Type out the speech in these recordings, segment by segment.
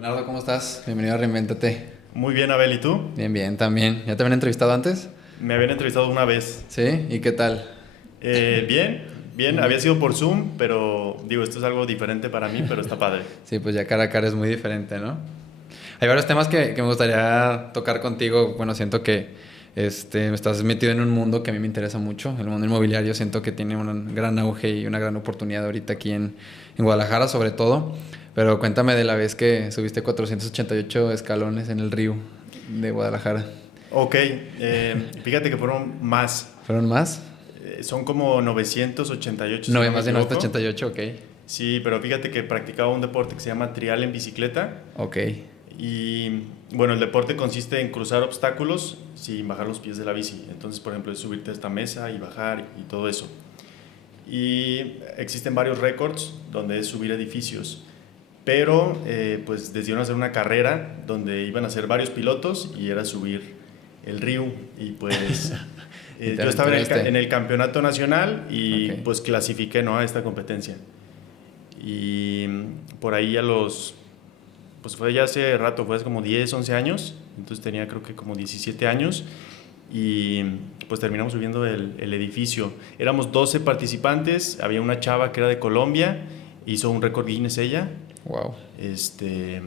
Leonardo, ¿cómo estás? Bienvenido a Reinvéntate. Muy bien, Abel, ¿y tú? Bien, bien, también. ¿Ya te habían entrevistado antes? Me habían entrevistado una vez. ¿Sí? ¿Y qué tal? Bien, bien, había sido por Zoom, pero digo, esto es algo diferente para mí, pero está padre. Sí, pues ya cara a cara es muy diferente, ¿no? Hay varios temas que me gustaría tocar contigo. Bueno, siento que me estás metido en un mundo que a mí me interesa mucho. El mundo inmobiliario siento que tiene un gran auge y una gran oportunidad ahorita aquí en Guadalajara, sobre todo. Pero cuéntame de la vez que subiste 488 escalones en el río de Guadalajara. Ok, fíjate que fueron más. ¿Fueron más? Son como 988, si No, no me más de equivoco. 988, ok. Sí, pero fíjate que practicaba un deporte que se llama trial en bicicleta. Ok. Y bueno, el deporte consiste en cruzar obstáculos sin bajar los pies de la bici. Entonces, por ejemplo, es subirte a esta mesa y bajar y todo eso. Y existen varios récords donde es subir edificios. Pero pues decidieron hacer una carrera donde iban a ser varios pilotos y era subir el río. Y pues Y te yo estaba aventuraste. en el campeonato nacional y Ok. pues clasifiqué, ¿no?, a esta competencia. Y por ahí pues fue ya hace rato, fue hace como 10 11 años, entonces tenía creo que como 17 años y pues terminamos subiendo el edificio. Éramos 12 participantes, había una chava que era de Colombia, hizo un récord Guinness ella, Wow. este,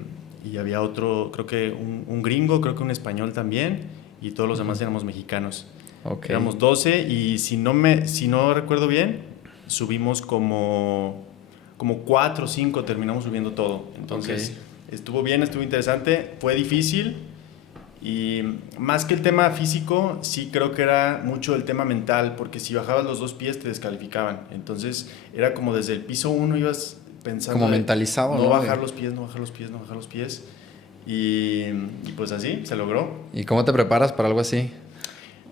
y había otro, creo que un gringo, creo que un español también, y todos los demás éramos mexicanos. Ok. Éramos 12 y si no recuerdo bien, subimos como 4 o 5, terminamos subiendo todo. Ok. Entonces estuvo bien, estuvo interesante, fue difícil y más que el tema físico, sí creo que era mucho el tema mental, porque si bajabas los dos pies te descalificaban. Entonces era como desde el piso uno ibas Como pensando de mentalizado, no ¿no? bajar los pies, no bajar los pies, no bajar los pies. Y pues así se logró. ¿Y cómo te preparas para algo así?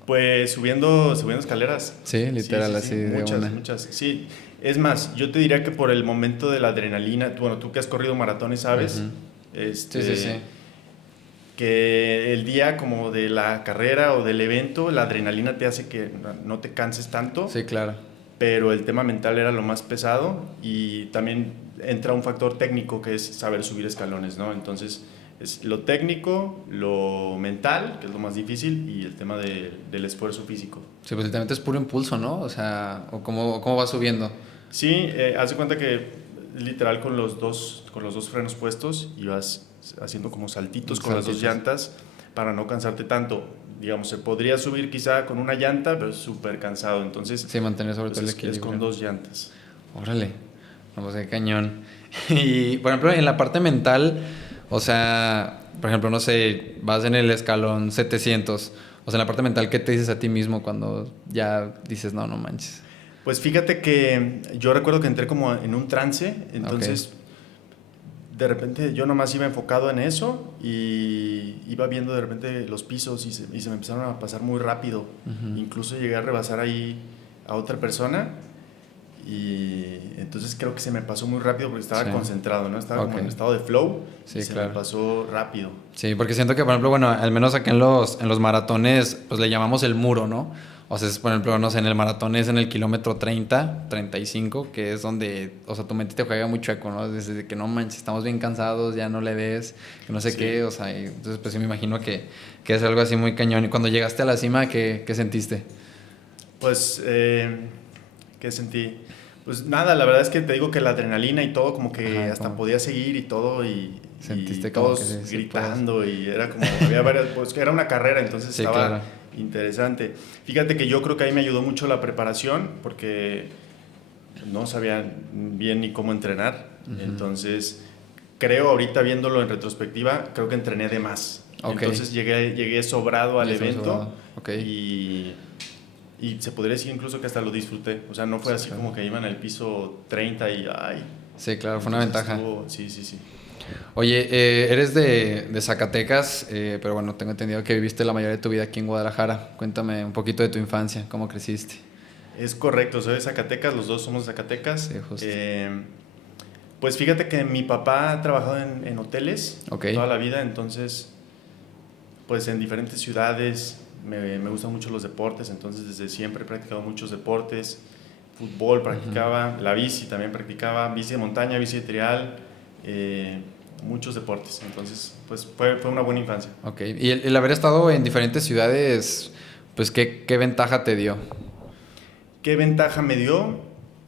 Pues subiendo escaleras. Sí, Sí, literal, sí, así sí, de muchas, una. muchas. Sí, es más, yo te diría que por el momento de la adrenalina, bueno, tú que has corrido maratones sabes, Ujú. Sí, sí, sí. este, que el día como de la carrera o del evento, la adrenalina te hace que no te canses tanto, Sí, claro. pero el tema mental era lo más pesado y también entra un factor técnico que es saber subir escalones, ¿no? Entonces, es lo técnico, lo mental, que es lo más difícil, y el tema del esfuerzo físico. Sí, pues literalmente es puro impulso, ¿no? O sea, cómo va subiendo. Sí, haz de cuenta que literal con los dos frenos puestos y vas haciendo como saltitos con las dos Saltitos. llantas para no cansarte tanto. Digamos, se podría subir quizá con una llanta, pero es súper cansado. Entonces, Sí, mantener sobre pues todo el es con equilibrio. dos llantas. Órale. No, pues qué cañón. Y, por ejemplo, en la parte mental, o sea, por ejemplo, no sé, vas en el escalón 700. O sea, en la parte mental, ¿qué te dices a ti mismo cuando ya dices, no, no manches? Pues fíjate que yo recuerdo que entré como en un trance, Ok. entonces de repente yo nomás iba enfocado en eso y iba viendo de repente los pisos y se me empezaron a pasar muy rápido. Ujú. Incluso llegué a rebasar ahí a otra persona y entonces creo que se me pasó muy rápido porque Sí. estaba concentrado, ¿no? Estaba Ok. como en estado de flow y Sí, se me claro. pasó rápido. Sí, porque siento que, por ejemplo, bueno, al menos aquí en los maratones, pues le llamamos el muro, ¿no? O sea, es, por ejemplo, no sé, en el maratón es en el kilómetro 35, que es donde, o sea, tu mente te juega muy chueco, ¿no? Desde que no manches, estamos bien cansados, ya no le des, que no sé qué, Sí. o sea, entonces pues sí me imagino que es algo así muy cañón. Y cuando llegaste a la cima, ¿qué sentiste? Pues, ¿qué sentí? Pues nada, la verdad es que te digo que la adrenalina y todo, como que Ajá, hasta como podía seguir y todo, y sentiste como que todos sí, sí puedes. gritando, y era como, había varias, pues que era una carrera, entonces Sí, estaba claro. interesante. Fíjate que yo creo que ahí me ayudó mucho la preparación, porque no sabía bien ni cómo entrenar, Ujú. entonces creo ahorita viéndolo en retrospectiva, creo que entrené de más. Ok, Entonces llegué sobrado al ya estamos evento sobrado. Ok, y se podría decir incluso que hasta lo disfruté. O sea, no fue sí, así claro. como que iban al piso 30 y ay. Sí, claro, fue una Entonces ventaja. estuvo, sí, sí, sí. Oye, eres de Zacatecas, pero bueno, tengo entendido que viviste la mayoría de tu vida aquí en Guadalajara. Cuéntame un poquito de tu infancia, cómo creciste. Es correcto, soy de Zacatecas, los dos somos de Zacatecas. Sí, justo. Pues fíjate que mi papá ha trabajado en hoteles Ok. toda la vida, entonces, pues en diferentes ciudades me gustan mucho los deportes, entonces desde siempre he practicado muchos deportes. Fútbol Ujú. practicaba, la bici también practicaba, bici de montaña, bici de trial. eh, muchos deportes. Entonces, pues fue una buena infancia. Ok. Y el haber estado en diferentes ciudades, pues, ¿qué ventaja te dio? ¿Qué ventaja me dio?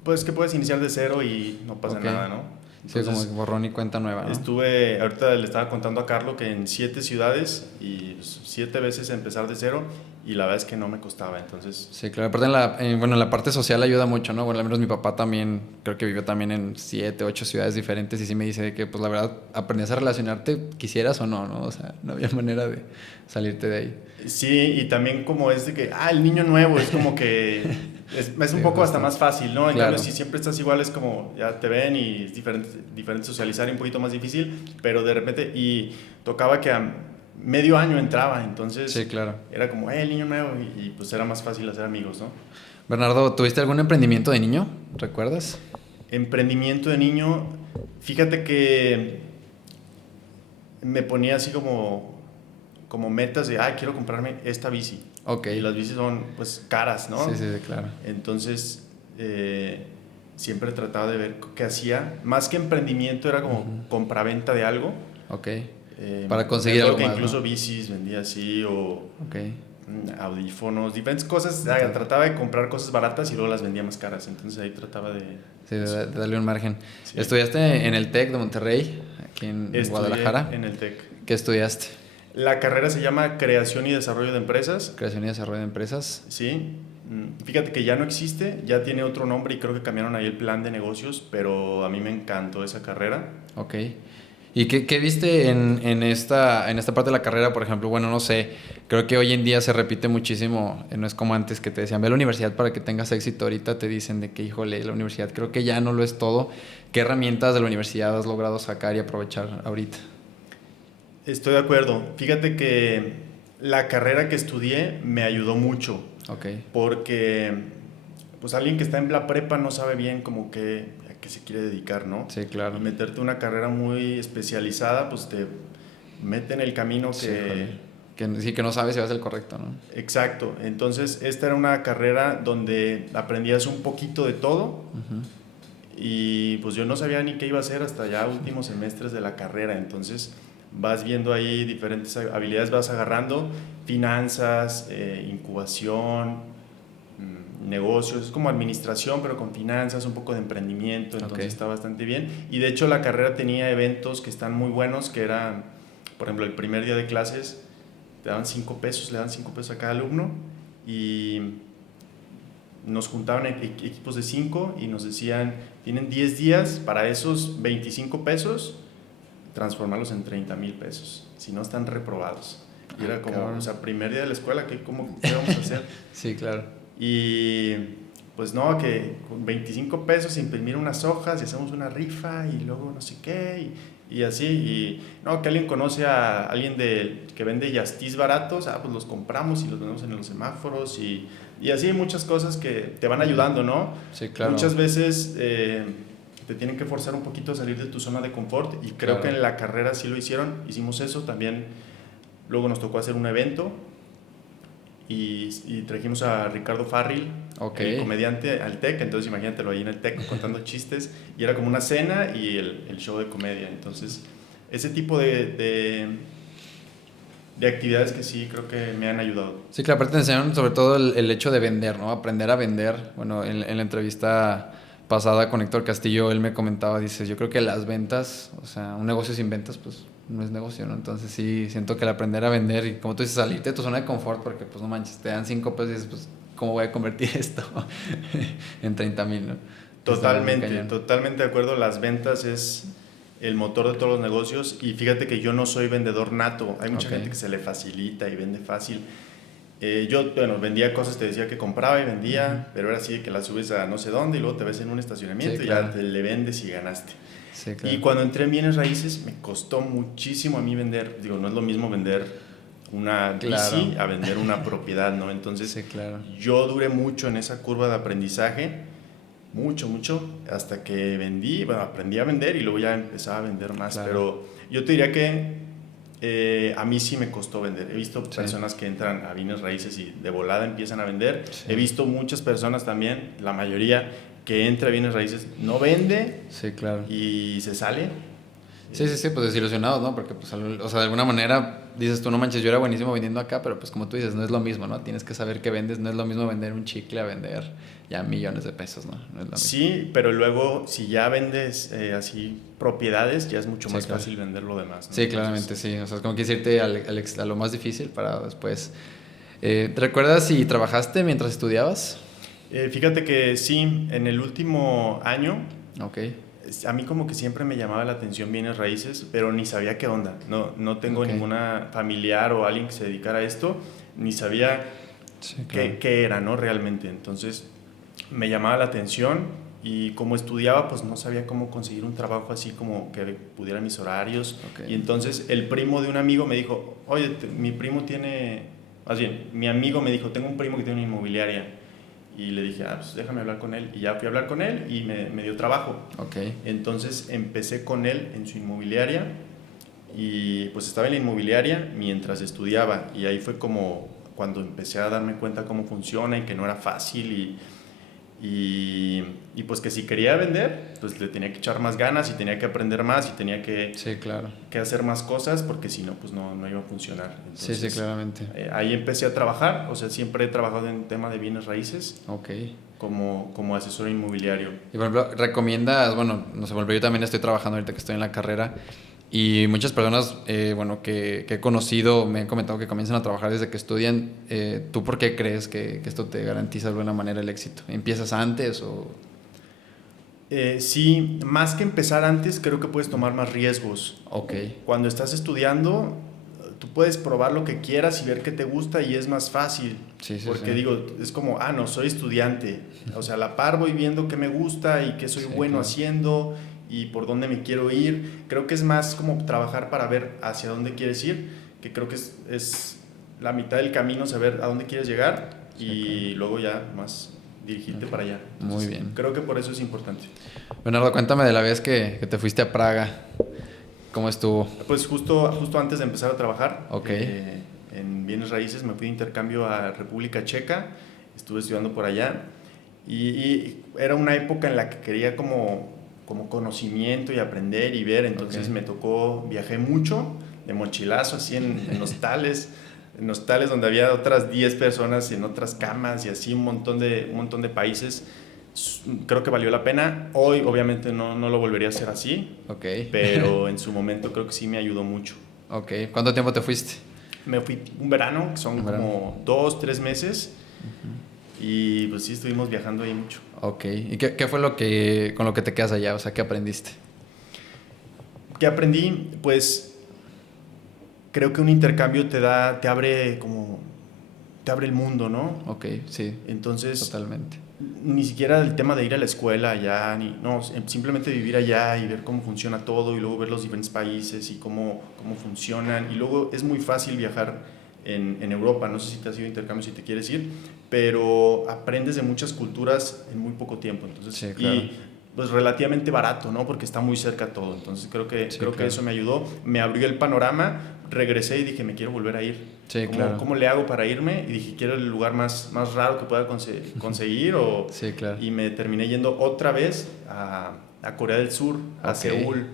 Pues que puedes iniciar de cero y no pasa Ok. nada, ¿no? Sí, como Entonces, borrón y cuenta nueva, ¿no? ahorita le estaba contando a Carlo que en 7 ciudades y pues, 7 veces empezar de cero y la verdad es que no me costaba, entonces... Sí, claro. Aparte, bueno, en la parte social ayuda mucho, ¿no? Bueno, al menos mi papá también, creo que vivió también en 7, 8 ciudades diferentes y sí me dice que, pues, la verdad, aprendías a relacionarte, quisieras o no, ¿no? O sea, no había manera de salirte de ahí. Sí, y también como es de que, el niño nuevo es como que es un Sí, poco hasta justo. más fácil, ¿no? En Claro. cambio, si siempre estás igual es como, ya te ven y es diferente socializar y un poquito más difícil, pero de repente, y tocaba que a medio año entraba, entonces Sí, claro. era como, el niño nuevo, y pues era más fácil hacer amigos, ¿no? Bernardo, ¿tuviste algún emprendimiento de niño? ¿Recuerdas? Emprendimiento de niño, fíjate que me ponía así como metas de, quiero comprarme esta bici. Ok. Y las bicis son pues caras, ¿no? Sí, sí, sí, claro. Entonces, siempre trataba de ver qué hacía. Más que emprendimiento era como compraventa de algo. Ok. Para conseguir Me algo acuerdo que más, incluso ¿no? bicis vendía así o Ok. audífonos, diferentes cosas. Trataba de comprar cosas baratas y luego las vendía más caras. Entonces ahí trataba de... Sí, de darle un margen. Sí. ¿Estudiaste en el TEC de Monterrey, aquí en Estudié Guadalajara? en el TEC. ¿Qué estudiaste? La carrera se llama Creación y Desarrollo de Empresas. Creación y desarrollo de empresas. Sí. Fíjate que ya no existe, ya tiene otro nombre y creo que cambiaron ahí el plan de negocios, pero a mí me encantó esa carrera. Ok. ¿Y qué viste en esta parte de la carrera, por ejemplo? Bueno, no sé, creo que hoy en día se repite muchísimo, no es como antes que te decían, ve a la universidad para que tengas éxito, ahorita te dicen de que, híjole, la universidad creo que ya no lo es todo. ¿Qué herramientas de la universidad has logrado sacar y aprovechar ahorita? Estoy de acuerdo. Fíjate que la carrera que estudié me ayudó mucho, Ok, porque pues alguien que está en la prepa no sabe bien como que a qué se quiere dedicar, ¿no? sí, claro. Y meterte en una carrera muy especializada, pues te mete en el camino Sí, que... híjole. Sí, que no sabes si vas el correcto, ¿no? Exacto. Entonces, esta era una carrera donde aprendías un poquito de todo. Y pues yo no sabía ni qué iba a hacer hasta ya últimos semestres de la carrera. Entonces vas viendo ahí diferentes habilidades, vas agarrando finanzas, incubación, negocios, es como administración, pero con finanzas, un poco de emprendimiento, entonces está bastante bien. Y de hecho la carrera tenía eventos que están muy buenos, que eran, por ejemplo, el primer día de clases te daban 5 pesos, le dan 5 pesos a cada alumno y nos juntaban equipos de 5 y nos decían, tienen 10 días para esos 25 pesos, transformarlos en 30,000 pesos, si no están reprobados. Y era como, cabrón. o sea, primer día de la escuela, ¿qué vamos a hacer? Sí, claro. Y pues no, que con 25 pesos imprimir unas hojas y hacemos una rifa y luego no sé qué y así. Y no, que alguien conoce a alguien que vende yastís baratos, pues los compramos y los vendemos en los semáforos y así muchas cosas que te van ayudando, ¿no? Sí, claro. Muchas veces te tienen que forzar un poquito a salir de tu zona de confort y creo Claro. que en la carrera sí lo hicieron, hicimos eso también. Luego nos tocó hacer un evento y trajimos a Ricardo Farril, el comediante, al TEC. Entonces imagínatelo ahí en el TEC contando chistes y era como una cena y el show de comedia. Entonces ese tipo de actividades que sí creo que me han ayudado. Sí, claro, aparte te enseñaron sobre todo el hecho de vender, ¿no? Aprender a vender. Bueno, en la entrevista pasada con Héctor Castillo, él me comentaba, dice, yo creo que las ventas, o sea, un negocio sin ventas, pues no es negocio, ¿no? Entonces sí, siento que el aprender a vender y como tú dices, salirte de tu zona de confort, porque pues no manches, te dan 5 pesos y dices, pues, ¿cómo voy a convertir esto en 30,000, ¿no? Totalmente de acuerdo. Las ventas es el motor de todos los negocios y fíjate que yo no soy vendedor nato. Hay mucha gente que se le facilita y vende fácil. Yo, bueno, vendía cosas, te decía que compraba y vendía, pero era así de que las subes a no sé dónde y luego te ves en un estacionamiento y ya te le vendes y ganaste. Sí, claro. Y cuando entré en bienes raíces me costó muchísimo a mí vender. Digo, no es lo mismo vender una bici a vender una propiedad, ¿no? Entonces yo duré mucho en esa curva de aprendizaje, mucho, hasta que vendí, bueno, aprendí a vender y luego ya empezaba a vender más. Pero yo te diría que a mí sí me costó vender. He visto personas que entran a bienes raíces y de volada empiezan a vender. He visto muchas personas también, la mayoría, que entra a bienes raíces, no vende y se sale. Sí, sí, sí, pues desilusionados, ¿no? Porque, pues, o sea, de alguna manera dices tú, no manches, yo era buenísimo vendiendo acá, pero pues como tú dices, no es lo mismo, ¿no? Tienes que saber qué vendes, no es lo mismo vender un chicle a vender ya millones de pesos, ¿no? No es lo mismo. Sí, pero luego si ya vendes así propiedades, ya es mucho Sí, más claro. fácil vender lo demás, ¿no? Sí, Entonces, claramente, sí. O sea, es como que irte a lo más difícil para después. ¿Te recuerdas si trabajaste mientras estudiabas? fíjate que sí, en el último año, Ok, a mí como que siempre me llamaba la atención bienes raíces, pero ni sabía qué onda. No, no tengo ok. ninguna familiar o alguien que se dedicara a esto, ni sabía Sí, claro. qué era, ¿no? Realmente. Entonces me llamaba la atención y como estudiaba, pues no sabía cómo conseguir un trabajo así como que pudiera mis horarios. Ok. Y entonces el primo de un amigo me dijo, oye, mi primo tiene, más bien, mi amigo me dijo, tengo un primo que tiene una inmobiliaria. Y le dije, pues déjame hablar con él. Y ya fui a hablar con él y me dio trabajo. Ok. Entonces empecé con él en su inmobiliaria y pues estaba en la inmobiliaria mientras estudiaba y ahí fue como cuando empecé a darme cuenta cómo funciona y que no era fácil y pues que si quería vender, pues le tenía que echar más ganas y tenía que aprender más y tenía Sí, claro. que hacer más cosas porque si no, pues no iba a funcionar. Sí, sí, Entonces claramente. ahí empecé a trabajar, o sea, siempre he trabajado en tema de bienes raíces Ok. como asesor inmobiliario. Y por ejemplo, recomiendas, bueno, no sé, por ejemplo, yo también estoy trabajando ahorita que estoy en la carrera y muchas personas, bueno, que he conocido me han comentado que comienzan a trabajar desde que estudian. ¿Tú por qué crees que esto te garantiza de alguna manera el éxito? ¿Empiezas antes o...? Sí, más que empezar antes, creo que puedes tomar más riesgos. Ok. Cuando estás estudiando, tú puedes probar lo que quieras y ver qué te gusta y es más fácil. Sí, sí, Porque sí. digo, es como, no, soy estudiante. O sea, a la par voy viendo qué me gusta y qué soy Sí, bueno claro. haciendo y por dónde me quiero ir. Creo que es más como trabajar para ver hacia dónde quieres ir, que creo que es la mitad del camino saber a dónde quieres llegar Sí, claro. y luego ya más dirigirte Ok. para allá. Muy Entonces, bien. creo que por eso es importante. Bernardo, cuéntame de la vez que te fuiste a Praga. ¿Cómo estuvo? Pues justo antes de empezar a trabajar Ok. en bienes raíces me fui de intercambio a República Checa, estuve estudiando por allá y era una época en la que quería como conocimiento y aprender y ver, entonces Ok. me tocó, viajé mucho de mochilazo así en hostales donde había otras 10 personas en otras camas y así un montón de países. Creo que valió la pena. Hoy obviamente no lo volvería a hacer así, Ok. pero en su momento creo que sí me ayudó mucho. Ok. ¿Cuánto tiempo te fuiste? Me fui un verano, que son En verano. como 2, 3 meses, y pues sí, estuvimos viajando ahí mucho. Ok. ¿Y qué fue con lo que te quedas allá? O sea, ¿qué aprendiste? ¿Qué aprendí? Pues creo que un intercambio te abre el mundo, ¿no? Ok, sí, Entonces, totalmente. ni siquiera el tema de ir a la escuela allá, no, simplemente vivir allá y ver cómo funciona todo y luego ver los diferentes países y cómo funcionan. Y luego es muy fácil viajar en Europa, no sé si te has ido a intercambio, si te quieres ir, pero aprendes de muchas culturas en muy poco tiempo. Entonces, Sí, claro. y pues relativamente barato, ¿no? Porque está muy cerca todo. Entonces creo Sí, que claro. eso me ayudó, me abrió el panorama, regresé y dije, me quiero volver a ir. Sí, claro. ¿Cómo le hago para irme? Y dije, quiero el lugar más raro que pueda conseguir. Sí, claro. Y me terminé yendo otra vez a Corea del Sur, a Ok. Seúl.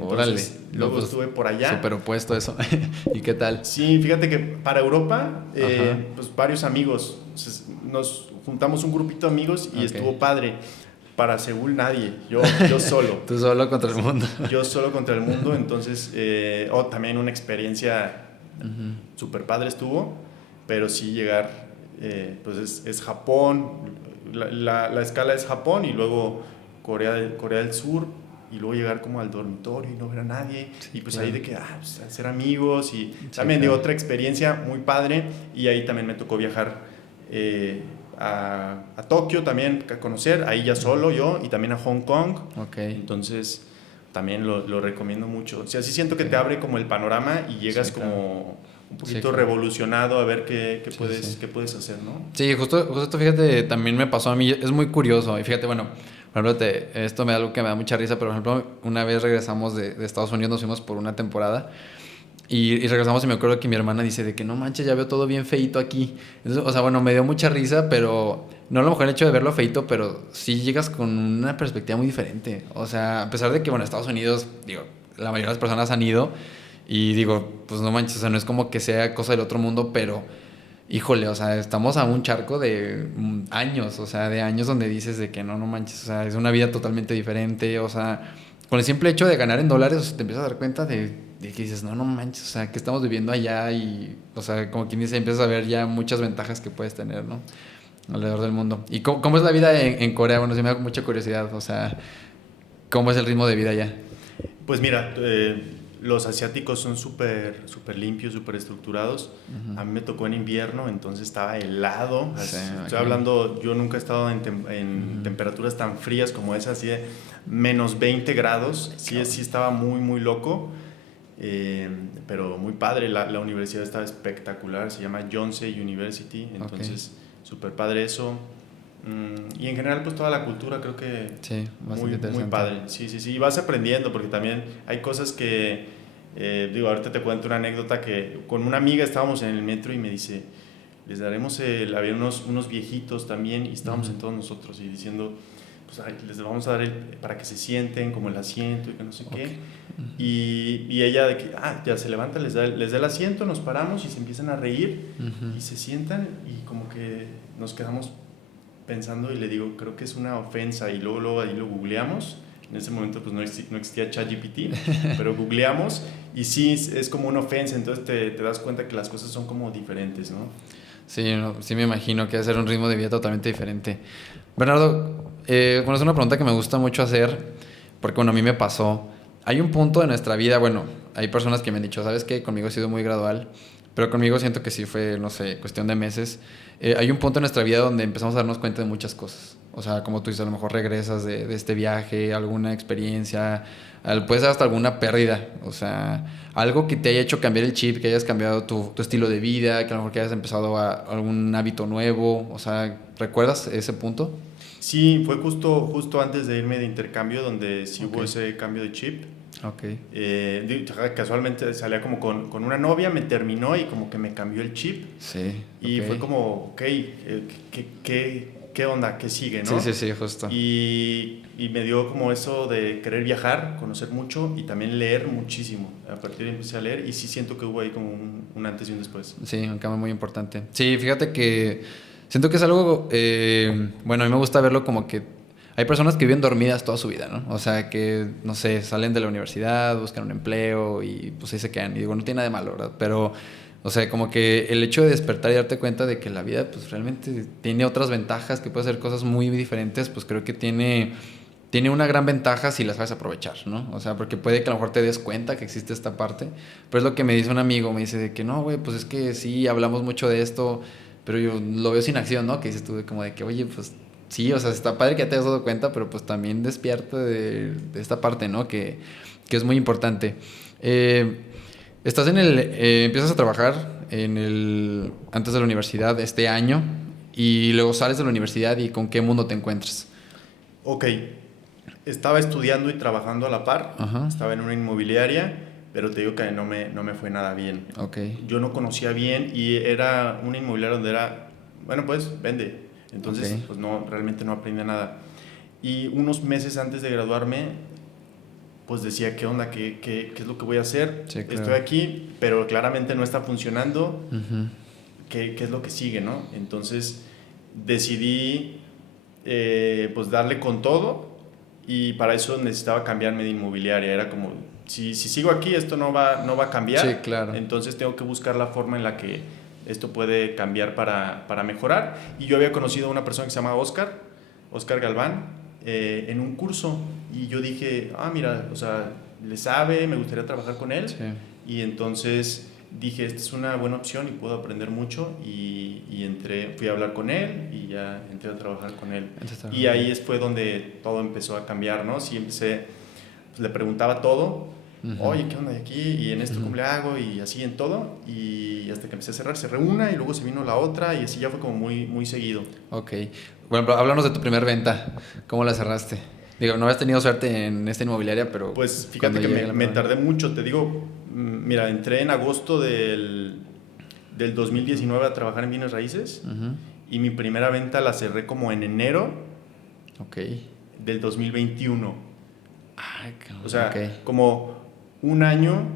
Órale. Entonces, No, luego pues, estuve por allá. súper opuesto eso. ¿Y qué tal? Sí, fíjate que para Europa, Ajá. pues varios amigos. Nos juntamos un grupito de amigos y Ok. estuvo padre. Para Seúl nadie, yo solo. Tú solo contra el mundo. Yo solo contra el mundo, entonces, también una experiencia súper padre estuvo, pero sí llegar, pues es Japón, la escala es Japón y luego Corea del Sur y luego llegar como al dormitorio y no ver a nadie y pues claro. ahí de que pues, hacer amigos y Sí, también claro. de otra experiencia muy padre y ahí también me tocó viajar a Tokio también a conocer, ahí ya solo yo y también a Hong Kong, Ok. entonces también lo recomiendo mucho. O sea, sí siento que Ok. te abre como el panorama y llegas Sí, claro. como un poquito Sí, claro. revolucionado a ver qué Sí, puedes, sí. qué puedes hacer, ¿no? Sí, justo esto, fíjate, también me pasó a mí. Es muy curioso. Y fíjate, bueno, por ejemplo, esto me da algo que me da mucha risa, pero por ejemplo, una vez regresamos de Estados Unidos, nos fuimos por una temporada. Y regresamos y me acuerdo que mi hermana dice de que no manches, ya veo todo bien feito aquí. Entonces, o sea, bueno, me dio mucha risa, pero no a lo mejor el hecho de verlo feito, pero sí llegas con una perspectiva muy diferente. O sea, a pesar de que, bueno, Estados Unidos, digo, la mayoría de las personas han ido y digo, pues no manches, o sea, no es como que sea cosa del otro mundo, pero híjole, o sea, estamos a un charco de años, o sea, de años donde dices de que no, no manches, o sea, es una vida totalmente diferente, o sea, con el simple hecho de ganar en dólares, o sea, te empiezas a dar cuenta de que dices, no, no manches, o sea, que estamos viviendo allá y, o sea, como quien dice, empiezas a ver ya muchas ventajas que puedes tener, ¿no? Alrededor del mundo. ¿Y cómo es la vida en Corea? Bueno, sí me da mucha curiosidad, o sea, ¿cómo es el ritmo de vida allá? Pues mira, los asiáticos son súper limpios, súper estructurados. Ujú. A mí me tocó en invierno, entonces estaba helado. Sí, me Estoy imagino. hablando, yo nunca he estado en Ujú. temperaturas tan frías como esa, así de -20 grados. Ay, Sí, cabrón. sí estaba muy loco, eh, pero muy padre. La universidad estaba espectacular, se llama Yonsei University, Ok. entonces súper padre eso. Y en general, pues toda la cultura creo que Sí, bastante muy interesante. padre. Sí, sí, sí. Y vas aprendiendo porque también hay cosas que, digo, ahorita te cuento una anécdota que con una amiga estábamos en el metro y me dice, les daremos, había unos viejitos también y estábamos Ujú. sentados nosotros y diciendo, pues ay, les vamos a dar para que se sienten como el asiento y que no sé Ok. qué. Ujú. Y ella de que, ya se levanta, les da el asiento, nos paramos y se empiezan a reír Ujú. y se sientan y como que nos quedamos pensando y le digo, creo que es una ofensa y luego ahí lo googleamos. En ese momento pues no existía ChatGPT, pero googleamos y sí es como una ofensa, entonces te das cuenta que las cosas son como diferentes, ¿no? Sí, no, sí me imagino que debe ser un ritmo de vida totalmente diferente. Bernardo, bueno, es una pregunta que me gusta mucho hacer, porque bueno, a mí me pasó. Hay un punto de nuestra vida, bueno, hay personas que me han dicho, ¿sabes qué? Conmigo ha sido muy gradual, pero conmigo siento que sí fue, no sé, cuestión de meses. Hay un punto en nuestra vida donde empezamos a darnos cuenta de muchas cosas. O sea, como tú dices, a lo mejor regresas de este viaje, alguna experiencia, puede ser hasta alguna pérdida. O sea, algo que te haya hecho cambiar el chip, que hayas cambiado tu estilo de vida, que a lo mejor que hayas empezado algún hábito nuevo. O sea, ¿recuerdas ese punto? Sí, fue justo antes de irme de intercambio donde sí Ok, hubo ese cambio de chip. ok. Casualmente salía como con una novia, me terminó y como que me cambió el chip Sí, ok. y fue como, ok, ¿qué onda? ¿Qué sigue, Sí, no? sí, sí, justo. Y me dio como eso de querer viajar, conocer mucho y también leer muchísimo. A partir de ahí empecé a leer y sí siento que hubo ahí como un antes y un después. Sí, un cambio muy importante. Sí, fíjate que siento que es algo, bueno, a mí me gusta verlo como que hay personas que viven dormidas toda su vida, ¿no? O sea, que, no sé, salen de la universidad, buscan un empleo y pues ahí se quedan. Y digo, no tiene nada de malo, ¿verdad? Pero, o sea, como que el hecho de despertar y darte cuenta de que la vida pues realmente tiene otras ventajas, que puede hacer cosas muy diferentes, pues creo que tiene una gran ventaja si las sabes aprovechar, ¿no? O sea, porque puede que a lo mejor te des cuenta que existe esta parte, pero es lo que me dice un amigo, me dice de que no, güey, pues es que sí, hablamos mucho de esto, pero yo lo veo sin acción, ¿no? Que dices tú como de que, oye, pues sí, o sea, está padre que ya te hayas dado cuenta, pero pues también despierta de esta parte, ¿no? Que es muy importante. Eh, empiezas a trabajar antes de la universidad este año y luego sales de la universidad y ¿con qué mundo te encuentras? Ok, estaba estudiando y trabajando a la par, Ajá, estaba en una inmobiliaria, pero te digo que no me fue nada bien. ok, Yo no conocía bien y era una inmobiliaria donde era, bueno, pues vende. ok. Entonces, pues no, realmente no aprendí nada. Y unos meses antes de graduarme, pues decía, ¿qué onda? ¿Qué es lo que voy a hacer? Sí, Estoy claro. aquí, pero claramente no está funcionando. Ujú. ¿Qué es lo que sigue, no? Entonces decidí pues darle con todo y para eso necesitaba cambiarme de inmobiliaria. Era como, si sigo aquí esto no va a Sí, cambiar, claro. entonces tengo que buscar la forma en la que esto puede cambiar para mejorar. Y yo había conocido a una persona que se llama Oscar Galván, en un curso y yo dije, mira, o sea, le sabe, me gustaría trabajar con él Sí. y entonces dije, esta es una buena opción y puedo aprender mucho y fui a hablar con él y ya entré a trabajar con él. Entonces Y trabajar con él. ahí fue donde todo empezó a cambiar, ¿no? Sí empecé, pues, le preguntaba todo, Ujú. oye, ¿qué onda de aquí? Y en esto, Ujú. ¿cómo le hago? Y así en todo. Y hasta que empecé a cerré una y luego se vino la otra y así ya fue como muy seguido. Ok. Bueno, pero háblanos de tu primer venta. ¿Cómo la cerraste? Digo, no habías tenido suerte en esta inmobiliaria, pero Pues cuando fíjate que llega me, la me primera. tardé mucho, te digo, mira, entré en agosto del Ujú. 2019 a trabajar en bienes raíces Ujú. y mi primera venta la cerré como en enero Ok. del 2021. Ay, O cabrón. Ok. sea, como un año,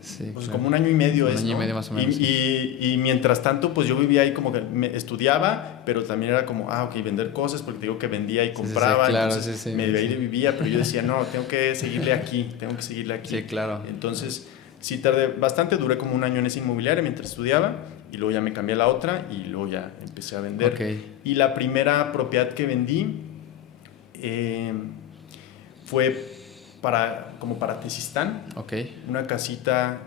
Sí, pues claro. como un año y medio Un es, año y ¿no? medio más o menos. Y mientras tanto, pues yo vivía ahí como que estudiaba, pero también era como, ok, vender cosas, porque te digo que vendía y Sí, sí, sí, compraba, claro, entonces sí, sí, medio ahí sí. de vivía, pero yo decía, no, tengo que seguirle aquí, tengo que seguirle aquí. Sí, claro. Entonces, sí tardé bastante, duré como un año en esa inmobiliaria mientras estudiaba, y luego ya me cambié a la otra, y luego ya empecé a Ok, vender. Y la primera propiedad que vendí eh, fue como para Tezistán, ok. una casita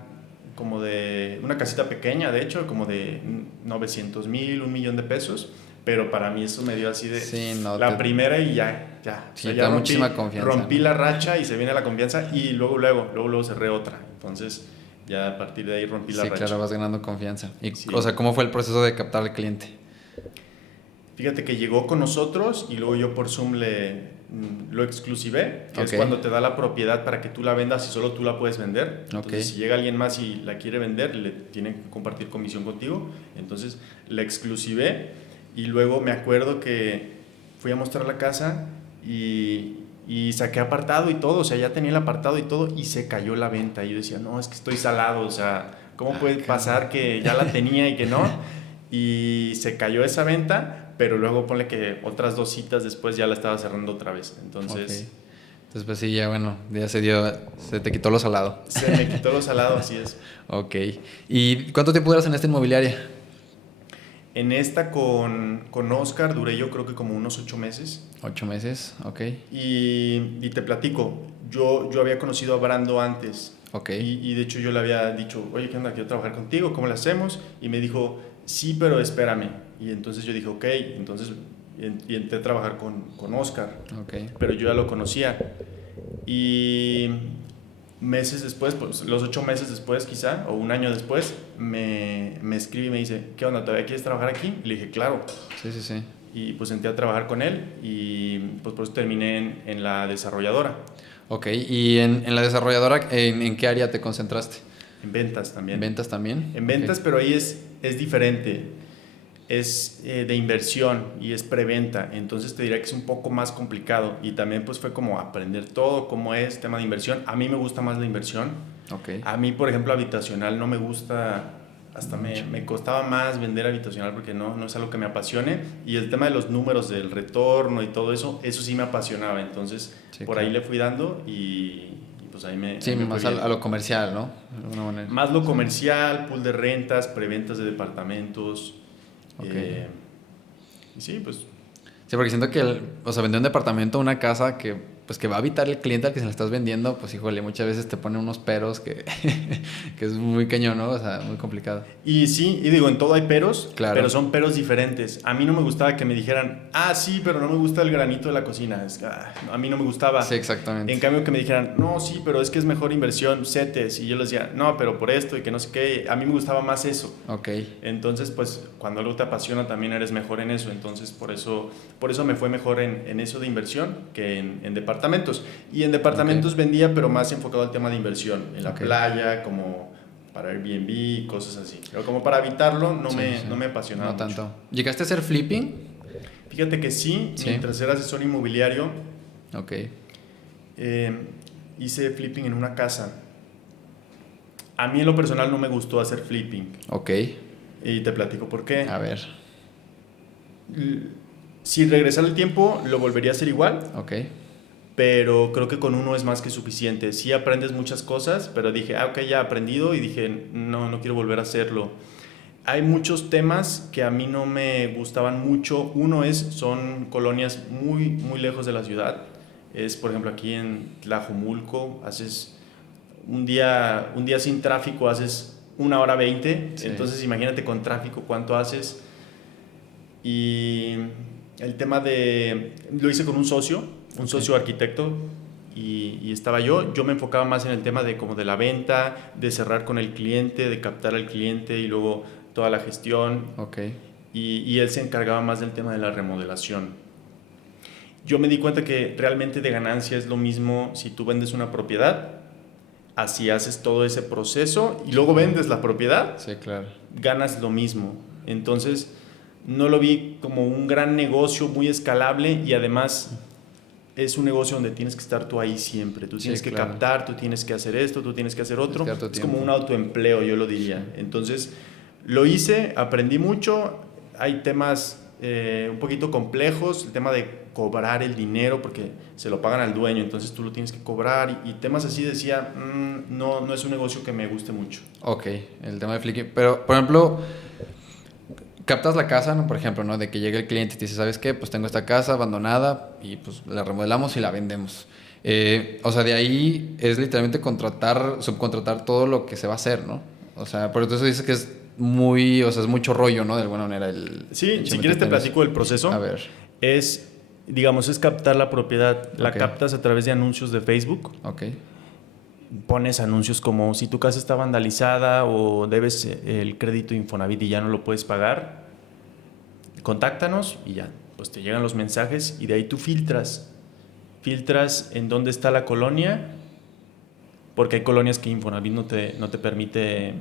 una casita pequeña, de hecho, como de 900,000, 1,000,000 de pesos, pero para mí eso me dio así de Sí, no, la primera y ya, o sí, sea, te ya da muchísima confianza, rompí ¿no? la racha y se viene la confianza y luego cerré otra, entonces ya a partir de ahí rompí la Sí, racha. claro, vas ganando confianza. Y, Sí. o sea, ¿cómo fue el proceso de captar al cliente? Fíjate que llegó con nosotros y luego yo por Zoom lo exclusivé, que es Ok. cuando te da la propiedad para que tú la vendas y solo tú la puedes vender. Entonces, Ok. si llega alguien más y la quiere vender, le tienen que compartir comisión contigo. Entonces, la exclusivé y luego me acuerdo que fui a mostrar la casa y saqué apartado y todo, o sea, ya tenía el apartado y todo y se cayó la venta. Y yo decía, no, es que estoy salado, o sea, ¿cómo puede pasar que ya la tenía y que no? Y se cayó esa venta, pero luego ponle que otras 2 citas después ya la estaba cerrando otra vez. Ok. Entonces, Entonces, pues sí, ya bueno, ya se te quitó lo salado. se me quitó lo salado, así es. Ok. ¿Y cuánto tiempo duras en esta inmobiliaria? En esta con Oscar duré yo creo que como unos 8 meses. 8 meses, ok. Y te platico, yo había conocido a Brando antes. Ok. Y de hecho yo le había dicho, oye, ¿qué onda? Quiero trabajar contigo, ¿cómo lo hacemos? Y me dijo, sí, pero espérame. Y entonces yo dije, ok, entonces y entré a trabajar con Oscar. Ok. Pero yo ya lo conocía. Y meses después, pues los 8 meses después quizá, o un año después, me escribe y me dice, ¿qué onda? ¿Todavía quieres trabajar aquí? Y le dije, claro. Sí, sí, sí. Y pues entré a trabajar con él y pues por eso terminé en la desarrolladora, Ok. ¿Y en la desarrolladora, en qué área te concentraste? en ventas ¿En también. ventas también? En Ok. ventas, pero ahí es diferente. Es de inversión y es preventa, entonces te diría que es un poco más complicado y también pues fue como aprender todo, cómo es tema de inversión. A mí me gusta más la inversión. Ok. A mí, por ejemplo, habitacional no me gusta, hasta me costaba más vender habitacional porque no es algo que me apasione y el tema de los números del retorno y todo eso, eso sí me apasionaba, entonces Sí, por claro. ahí le fui dando y pues Sí, ahí me fue más bien. a lo comercial, ¿no? De alguna manera. Más lo Sí. comercial, pool de rentas, preventas de departamentos. Ok. eh, y sí, pues Sí, porque siento que, o sea, vender un departamento o una casa que, pues, que va a habitar el cliente al que se la estás vendiendo, pues, híjole, muchas veces te pone unos peros que, que es muy cañón, ¿no? O sea, muy complicado. y sí, y digo, en todo hay peros, Claro. pero son peros diferentes. A mí no me gustaba que me dijeran, ah, sí, pero no me gusta el granito de la cocina. A mí no me Sí, gustaba. exactamente. En cambio, que me dijeran, no, sí, pero es que es mejor inversión, CETES. Y yo les decía, no, pero por esto y que no sé qué. A mí me gustaba más eso. Ok. Entonces, pues, cuando algo te apasiona, también eres mejor en eso. Entonces, por eso me fue mejor en eso de inversión que en departamentos. Y en departamentos Ok. vendía, pero más enfocado al tema de inversión. En la Ok. playa, como para Airbnb, cosas así. Pero como para habitarlo, Sí, sí. no me apasionaba No mucho. tanto. ¿Llegaste a hacer flipping? Fíjate que sí, Sí. mientras era asesor inmobiliario, Ok. eh, hice flipping en una casa. A mí en lo personal no me gustó hacer flipping. Ok. Y te platico por qué. A ver. Si regresara el tiempo, lo volvería a hacer igual, Ok. pero creo que con uno es más que suficiente. Sí aprendes muchas cosas, pero dije, ok, ya he aprendido y dije, no quiero volver a hacerlo. Hay muchos temas que a mí no me gustaban mucho. Uno son colonias muy lejos de la ciudad. Es, por ejemplo, aquí en Tlajumulco, haces un día sin tráfico, haces 1 hora 20. Sí. Entonces, imagínate con tráfico cuánto haces. Y el tema lo hice con un Ok. socio arquitecto, y estaba yo me enfocaba más en el tema de como de la venta, de cerrar con el cliente, de captar al cliente y luego toda la gestión, Ok. y él se encargaba más del tema de la remodelación. Yo me di cuenta que realmente de ganancia es lo mismo si tú vendes una propiedad, así haces todo ese proceso y luego vendes la propiedad, Sí, claro. ganas lo mismo. Entonces, no lo vi como un gran negocio muy escalable y además es un negocio donde tienes que estar tú ahí siempre. Tú tienes que captar, tú tienes que hacer esto, tú tienes que hacer otro. Es como un autoempleo, yo lo diría. Entonces, lo hice, aprendí mucho. Hay temas un poquito complejos, el tema de cobrar el dinero, porque se lo pagan al dueño, entonces tú lo tienes que cobrar. Y temas así decía, no es un negocio que me guste mucho. Ok, el tema de flipping. Pero, por ejemplo, captas la casa, ¿no? Por ejemplo, ¿no? De que llegue el cliente y te dice, ¿sabes qué? Pues tengo esta casa abandonada y pues la remodelamos y la vendemos. O sea, de ahí es literalmente subcontratar todo lo que se va a hacer, ¿no? O sea, por eso dices que es es mucho rollo, ¿no? De alguna manera. Sí, si quieres te platico el proceso. A ver. Es captar la propiedad. La captas a través de anuncios de Facebook. Ok. Pones anuncios como si tu casa está vandalizada o debes el crédito Infonavit y ya no lo puedes pagar, contáctanos y ya, pues te llegan los mensajes y de ahí tú filtras en dónde está la colonia, porque hay colonias que Infonavit no te permite,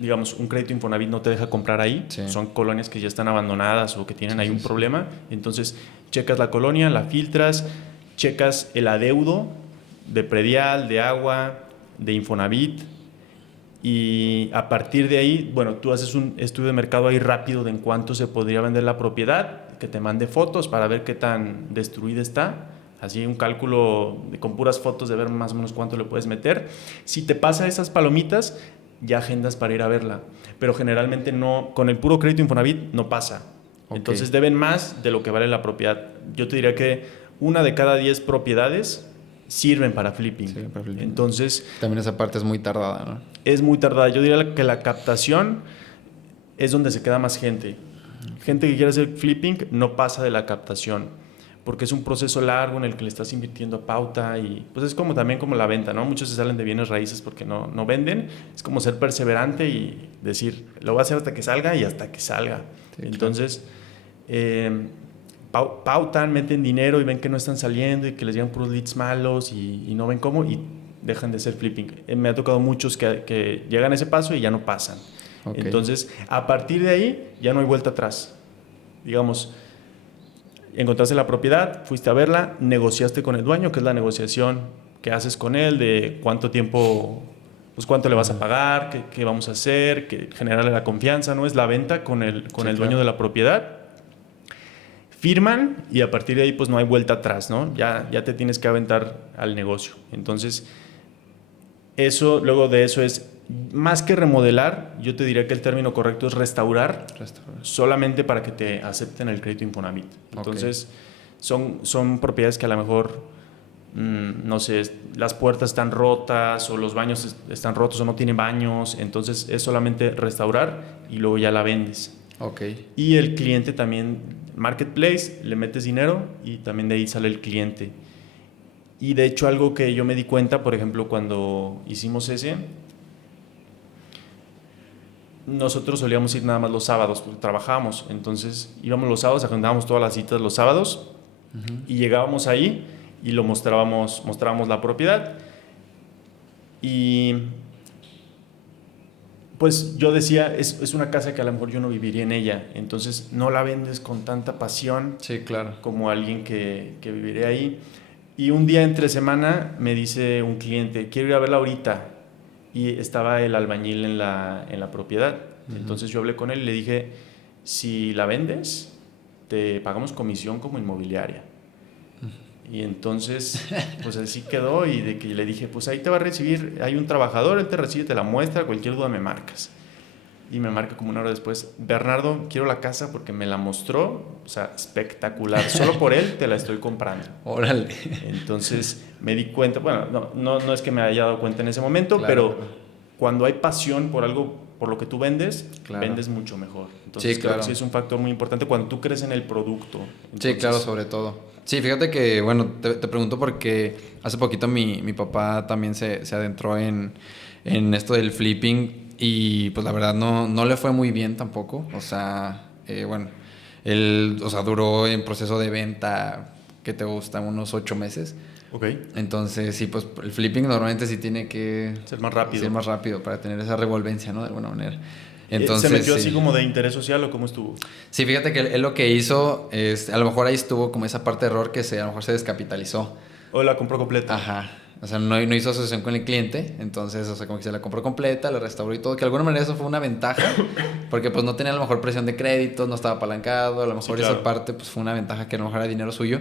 digamos, un crédito Infonavit no te deja comprar ahí. Sí. Son colonias que ya están abandonadas o que tienen ahí un problema. Entonces, checas la colonia, la filtras, checas el adeudo de predial, de agua, de Infonavit, y a partir de ahí, bueno, tú haces un estudio de mercado ahí rápido de en cuánto se podría vender la propiedad, que te mande fotos para ver qué tan destruida está. Así un cálculo con puras fotos de ver más o menos cuánto le puedes meter. Si te pasa esas palomitas, ya agendas para ir a verla. Pero generalmente no, con el puro crédito Infonavit no pasa. Okay. Entonces deben más de lo que vale la propiedad. Yo te diría que 1 de cada 10 propiedades sirven para flipping. Sí, para flipping. Entonces, también esa parte es muy tardada, ¿no? Es muy tardada. Yo diría que la captación es donde se queda más gente. Gente que quiere hacer flipping no pasa de la captación, porque es un proceso largo en el que le estás invirtiendo a pauta y pues es como también como la venta, ¿no? Muchos se salen de bienes raíces porque no venden. Es como ser perseverante y decir, lo voy a hacer hasta que salga y hasta que salga. Sí, entonces, pautan, meten dinero y ven que no están saliendo y que les llegan puros leads malos y no ven cómo y dejan de ser flipping. Me ha tocado muchos que llegan a ese paso y ya no pasan. Okay. Entonces, a partir de ahí ya no hay vuelta atrás. Digamos, encontraste la propiedad, fuiste a verla, negociaste con el dueño, que es la negociación que haces con él de cuánto tiempo, pues cuánto le vas a pagar, qué vamos a hacer, que generarle la confianza, ¿no? Es la venta con el dueño de la propiedad. Firman y a partir de ahí pues no hay vuelta atrás, ¿no? Ya te tienes que aventar al negocio. Entonces, luego de eso es, más que remodelar, yo te diría que el término correcto es restaurar. Solamente para que te acepten el crédito Infonavit. Entonces, son propiedades que a lo mejor, no sé, las puertas están rotas o los baños están rotos o no tienen baños. Entonces, es solamente restaurar y luego ya la vendes. Okay. Y el cliente también, marketplace, le metes dinero y también de ahí sale el cliente. Y de hecho algo que yo me di cuenta, por ejemplo, cuando hicimos ese, nosotros solíamos ir nada más los sábados, porque trabajábamos. Entonces íbamos los sábados, agendábamos todas las citas los sábados y llegábamos ahí y mostrábamos la propiedad. Y pues yo decía, es una casa que a lo mejor yo no viviría en ella, entonces no la vendes con tanta pasión. Sí, claro. Como alguien que viviría ahí. Y un día entre semana me dice un cliente, quiero ir a verla ahorita. Y estaba el albañil en la propiedad. Entonces yo hablé con él y le dije, si la vendes, te pagamos comisión como inmobiliaria. Y entonces, pues así quedó y de que le dije, pues ahí te va a recibir, hay un trabajador, él te recibe, te la muestra, cualquier duda me marcas. Y me marca como 1 hora después, Bernardo, quiero la casa porque me la mostró, o sea, espectacular, solo por él te la estoy comprando. Órale. Entonces me di cuenta, bueno, no es que me haya dado cuenta en ese momento, claro, pero cuando hay pasión por algo, por lo que tú vendes, claro, vendes mucho mejor. Entonces sí, claro, creo que sí es un factor muy importante cuando tú crees en el producto. Entonces, sí, claro, sobre todo. Sí, fíjate que, bueno, te pregunto porque hace poquito mi papá también se adentró en esto del flipping y pues la verdad no le fue muy bien tampoco. O sea, bueno, él, o sea, duró en proceso de venta, ¿qué te gusta? Unos 8 meses. Okay. Entonces, sí, pues el flipping normalmente sí tiene que ser más rápido. Ser más rápido para tener esa revolvencia, ¿no? De alguna manera. Entonces, ¿Se metió sí. así como de interés social o cómo estuvo? Sí, fíjate que él lo que hizo es, a lo mejor ahí estuvo como esa parte de error que a lo mejor se descapitalizó. ¿O la compró completa? Ajá. O sea, no hizo asociación con el cliente, entonces, o sea, como que se la compró completa, la restauró y todo, que de alguna manera eso fue una ventaja, porque pues no tenía a lo mejor presión de créditos, no estaba apalancado, a lo Sí, mejor esa claro. parte pues fue una ventaja que a lo mejor era dinero suyo,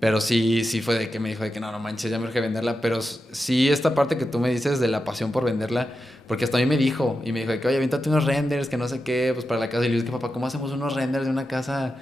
pero sí fue de que me dijo de que no manches, ya me urge venderla, pero sí esta parte que tú me dices de la pasión por venderla, porque hasta a mí me dijo, y me dijo de que oye, aviéntate unos renders, que no sé qué, pues para la casa, y le dije, papá, ¿cómo hacemos unos renders de una casa?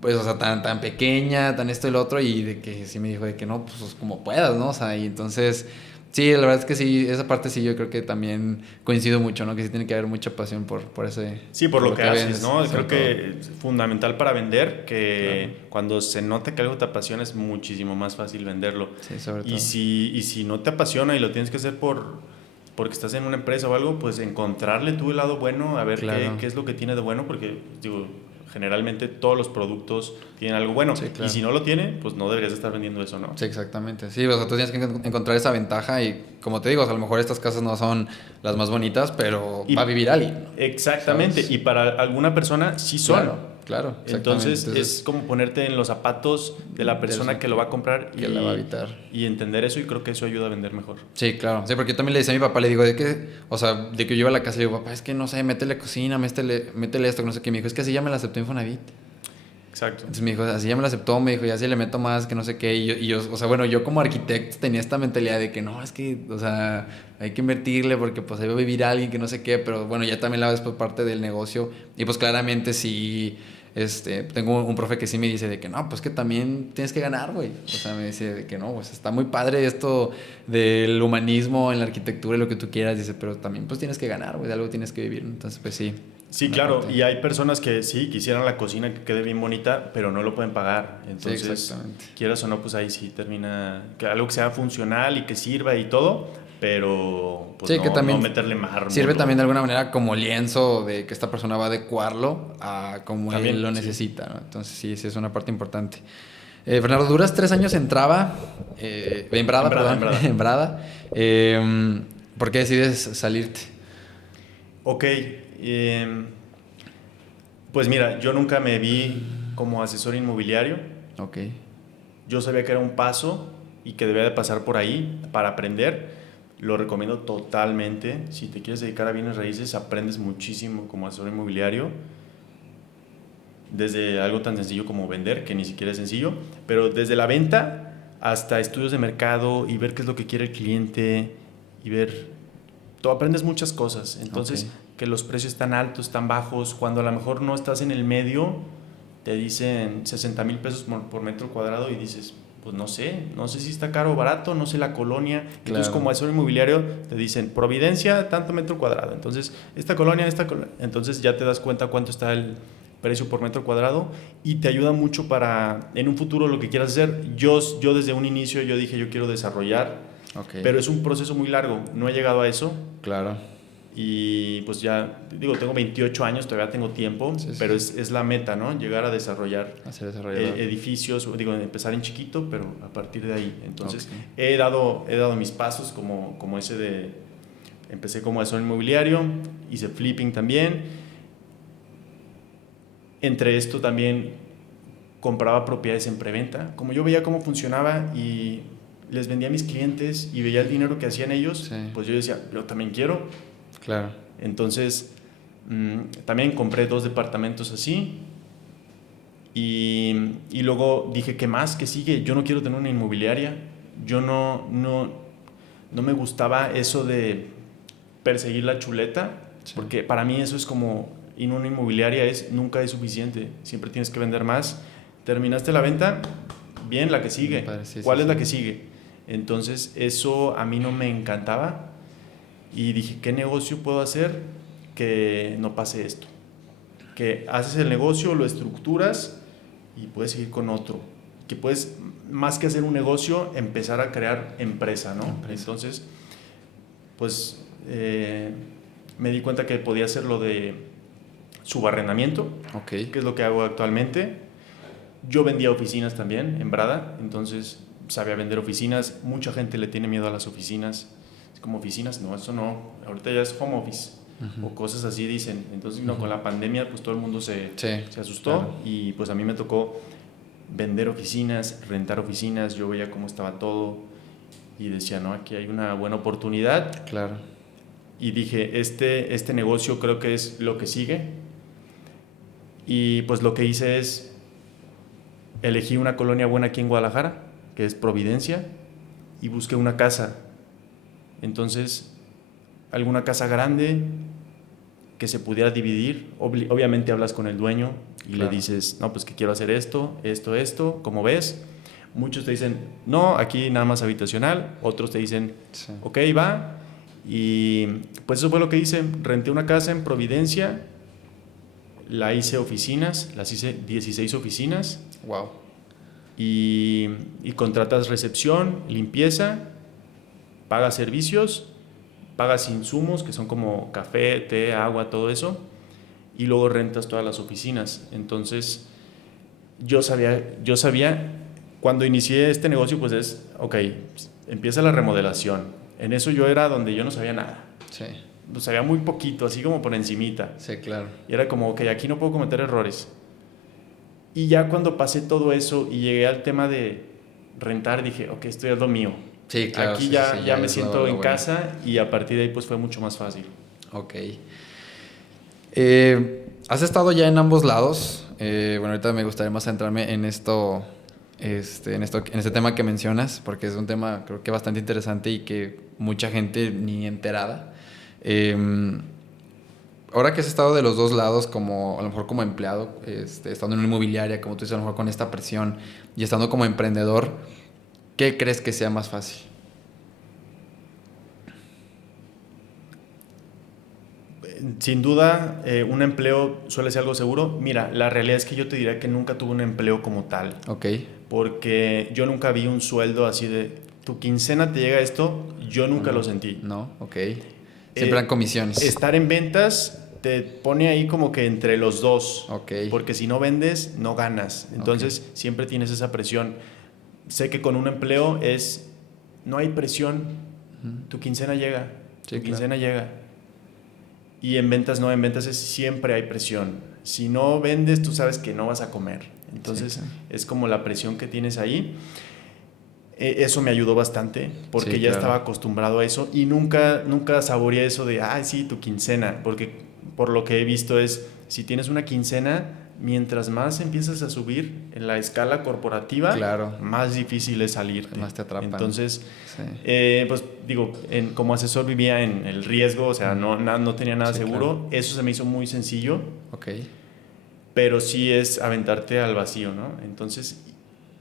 Pues, o sea, tan pequeña, tan esto y lo otro, y de que sí me dijo de que no, pues como puedas, ¿no? O sea, y entonces, sí, la verdad es que sí, esa parte sí yo creo que también coincido mucho, ¿no? Que sí tiene que haber mucha pasión por ese... Sí, por lo que haces, vendes, ¿no? sobre Creo todo. que es fundamental para vender que Claro. cuando se nota que algo te apasiona es muchísimo más fácil venderlo. Sí, sobre Y todo. si no te apasiona y lo tienes que hacer porque estás en una empresa o algo, pues encontrarle tú el lado bueno, a ver Claro. qué es lo que tiene de bueno, porque digo, generalmente todos los productos tienen algo bueno. Sí, Y claro. si no lo tiene, pues no deberías estar vendiendo eso, ¿no? Sí, exactamente. Sí, o sea, tú tienes que encontrar esa ventaja y, como te digo, o sea, a lo mejor estas casas no son las más bonitas, pero va a Y vivir alguien, ¿no? exactamente, ¿Sabes? y para alguna persona sí son. Claro, claro, exactamente. Entonces es Entonces, como ponerte en los zapatos de la de persona eso que lo va a comprar que la va a evitar. y entender eso y creo que eso ayuda a vender mejor. Sí, claro. Sí, porque yo también le decía a mi papá, le digo, de que, o sea, de que yo iba a la casa y le digo, papá, es que no sé, métele cocina, métele esto, que no sé qué. Me dijo, es que así ya me la aceptó Infonavit. Exacto. Entonces me dijo, así ya me la aceptó, me dijo, ya si le meto más, que no sé qué. Y yo, o sea, bueno, yo como arquitecto tenía esta mentalidad de que no, es que, o sea, hay que invertirle porque pues ahí va a vivir alguien que no sé qué. Pero bueno, ya también la ves por parte del negocio. Y pues claramente sí, tengo un profe que sí me dice de que no, pues que también tienes que ganar, güey. O sea, me dice de que no, pues está muy padre esto del humanismo en la arquitectura y lo que tú quieras. Dice, pero también pues tienes que ganar, güey, de algo tienes que vivir. Entonces, pues sí. Sí, Una claro, parte. y hay personas que sí quisieran la cocina que quede bien bonita, pero no lo pueden pagar. Sí, Entonces, exactamente. quieras o no, pues ahí sí termina que algo que sea funcional y que sirva y todo, pero pues Sí, que no también meterle sirve también mármol. de alguna manera como lienzo de que esta persona va a adecuarlo a como él lo También, sí. necesita, ¿no? Entonces sí es una parte importante. Fernando, duras 3 años en Traba, en Brada, En perdón, Brada. en Brada. ¿Por qué decides salirte? Ok, pues mira, yo nunca me vi como asesor inmobiliario. Ok, Yo sabía que era un paso y que debía de pasar por ahí para aprender. Lo recomiendo totalmente. Si te quieres dedicar a bienes raíces, aprendes muchísimo como asesor inmobiliario. Desde algo tan sencillo como vender, que ni siquiera es sencillo, pero desde la venta hasta estudios de mercado y ver qué es lo que quiere el cliente y ver, tú aprendes muchas cosas. Entonces, ok, que los precios están altos, están bajos, cuando a lo mejor no estás en el medio, te dicen 60,000 pesos por metro cuadrado y dices, pues no sé si está caro o barato, no sé la colonia. Entonces, claro, como asesor inmobiliario, te dicen, Providencia, tanto metro cuadrado. Entonces, entonces ya te das cuenta cuánto está el precio por metro cuadrado y te ayuda mucho para, en un futuro, lo que quieras hacer. Yo desde un inicio, yo dije, yo quiero desarrollar, ok, pero es un proceso muy largo. No he llegado a eso. claro, Y pues ya, digo, tengo 28 años, todavía tengo tiempo, sí, sí, pero sí. es la meta, ¿no? Llegar a desarrollar A ser desarrollador. edificios, digo, empezar en chiquito, pero a partir de ahí. Entonces, Ok, he dado mis pasos como ese de, empecé como asesor inmobiliario, hice flipping también. Entre esto también compraba propiedades en preventa. Como yo veía cómo funcionaba y les vendía a mis clientes y veía el dinero que hacían ellos, sí, pues yo decía, yo también quiero. claro, Entonces, también compré 2 departamentos así y luego dije, ¿qué más? ¿Qué sigue? Yo no quiero tener una inmobiliaria. Yo no me gustaba eso de perseguir la chuleta, sí. porque para mí eso es como, en una inmobiliaria nunca es suficiente, siempre tienes que vender más. Terminaste la venta, bien, la que sigue. Padre, sí, ¿Cuál sí, es sí. la que sigue? Entonces, eso a mí no me encantaba y dije, ¿qué negocio puedo hacer que no pase esto? Que haces el negocio, lo estructuras y puedes seguir con otro. Que puedes, más que hacer un negocio, empezar a crear empresa, ¿no? Empresa. Entonces, pues me di cuenta que podía hacer lo de subarrendamiento, Ok, que es lo que hago actualmente. Yo vendía oficinas también en Brada, entonces sabía vender oficinas. Mucha gente le tiene miedo a las oficinas. Es como oficinas, no, eso no. Ahorita ya es home office. o cosas así dicen. Entonces, no, con la pandemia pues todo el mundo se asustó, claro. y pues a mí me tocó vender oficinas, rentar oficinas. Yo veía cómo estaba todo y decía, no, aquí hay una buena oportunidad. Claro. Y dije, este negocio creo que es lo que sigue. Y pues lo que hice es elegí una colonia buena aquí en Guadalajara, que es Providencia, y busqué una casa. Entonces, alguna casa grande que se pudiera dividir. Obviamente hablas con el dueño y claro. le dices, no, pues que quiero hacer esto, como ves. Muchos te dicen, no, aquí nada más habitacional. Otros te dicen, Sí. ok, va. Y pues eso fue lo que hice. Renté una casa en Providencia, la hice oficinas, las hice 16 oficinas. Wow. Y contratas recepción, limpieza, pagas servicios, pagas insumos que son como café, té, agua, todo eso, y luego rentas todas las oficinas. Entonces yo sabía cuando inicié este negocio, pues es, ok, empieza la remodelación. En eso yo era donde yo no sabía nada. Sí. Lo sabía muy poquito, así como por encimita. Sí, claro. Y era como, ok, aquí no puedo cometer errores. Y ya cuando pasé todo eso y llegué al tema de rentar, dije, ok, esto es lo mío. Sí, claro. Aquí sí, ya me siento lo en bueno. casa, y a partir de ahí pues fue mucho más fácil. Ok. ¿Has estado ya en ambos lados? Bueno, ahorita me gustaría más centrarme en esto, en este tema que mencionas, porque es un tema creo que bastante interesante y que mucha gente ni enterada. Ahora que has estado de los dos lados, como a lo mejor como empleado, estando en una inmobiliaria, como tú dices, a lo mejor con esta presión, y estando como emprendedor, ¿qué crees que sea más fácil? Sin duda, un empleo suele ser algo seguro. Mira, la realidad es que yo te diría que nunca tuve un empleo como tal. Ok. Porque yo nunca vi un sueldo así de, tu quincena te llega esto, yo nunca lo sentí. No, ok. Siempre eran comisiones. Estar en ventas te pone ahí como que entre los dos. Ok. Porque si no vendes, no ganas. Entonces, siempre tienes esa presión. Sé que con un empleo no hay presión. Tu quincena llega. Sí, tu quincena llega. Y en ventas no, en ventas siempre hay presión. Si no vendes, tú sabes que no vas a comer. Entonces, es como la presión que tienes ahí. Eso me ayudó bastante, porque ya estaba acostumbrado a eso, y nunca saboreé eso de, sí, tu quincena, porque por lo que he visto es, si tienes una quincena, mientras más empiezas a subir en la escala corporativa, más difícil es salirte. Más te atrapan. Entonces, pues digo, como asesor vivía en el riesgo, o sea, no tenía nada seguro. Eso se me hizo muy sencillo. Ok. Pero sí es aventarte al vacío, ¿no? Entonces,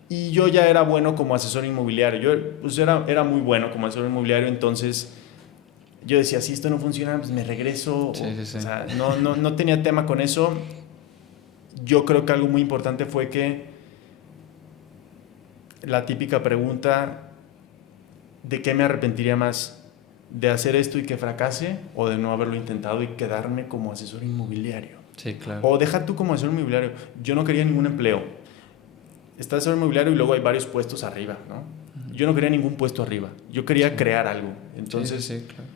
y yo ya era bueno como asesor inmobiliario. Yo pues era muy bueno como asesor inmobiliario, entonces yo decía, si esto no funciona, pues me regreso. O sea, no tenía tema con eso. Yo creo que algo muy importante fue que la típica pregunta, ¿de qué me arrepentiría más? ¿De hacer esto y que fracase, o de no haberlo intentado y quedarme como asesor inmobiliario? Sí, claro. O deja tú como asesor inmobiliario. Yo no quería ningún empleo. Está asesor inmobiliario y luego hay varios puestos arriba, ¿no? Yo no quería ningún puesto arriba. Yo quería crear algo. Entonces claro.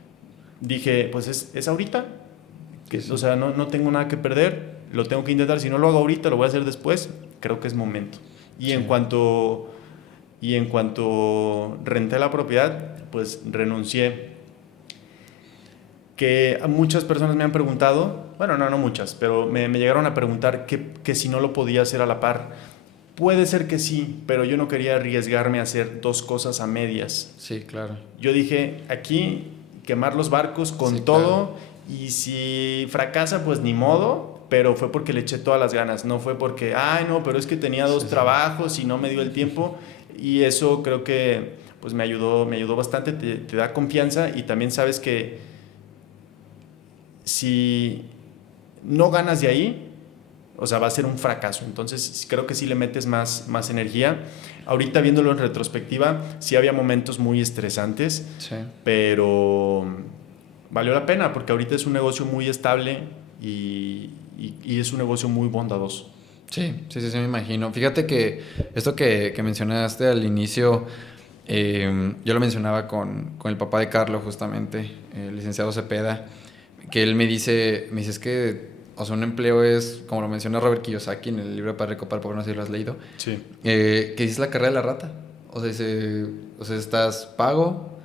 dije, pues es ahorita. O sea, no tengo nada que perder. Lo tengo que intentar. Si no lo hago ahorita, lo voy a hacer después. Creo que es momento. Y en cuanto renté la propiedad, pues renuncié. Que muchas personas me han preguntado, bueno, no muchas, pero me llegaron a preguntar que si no lo podía hacer a la par. Puede ser que sí, pero yo no quería arriesgarme a hacer dos cosas a medias. Sí, claro. Yo dije, aquí quemar los barcos con todo, y si fracasa, pues ni modo, pero fue porque le eché todas las ganas, no fue porque, no, pero es que tenía dos trabajos y no me dio el tiempo, y eso creo que pues me ayudó bastante, te da confianza, y también sabes que si no ganas de ahí, o sea, va a ser un fracaso. Entonces creo que sí le metes más energía. Ahorita viéndolo en retrospectiva, sí había momentos muy estresantes, pero valió la pena, porque ahorita es un negocio muy estable y es un negocio muy bondadoso. Sí, me imagino. Fíjate que esto que mencionaste al inicio, yo lo mencionaba con el papá de Carlos justamente, el licenciado Cepeda, que él me dice, es que, o sea, un empleo es, como lo menciona Robert Kiyosaki en el libro Para Rico, para Pobre, no sé si lo has leído, Sí. que dice la carrera de la rata. O sea, estás pago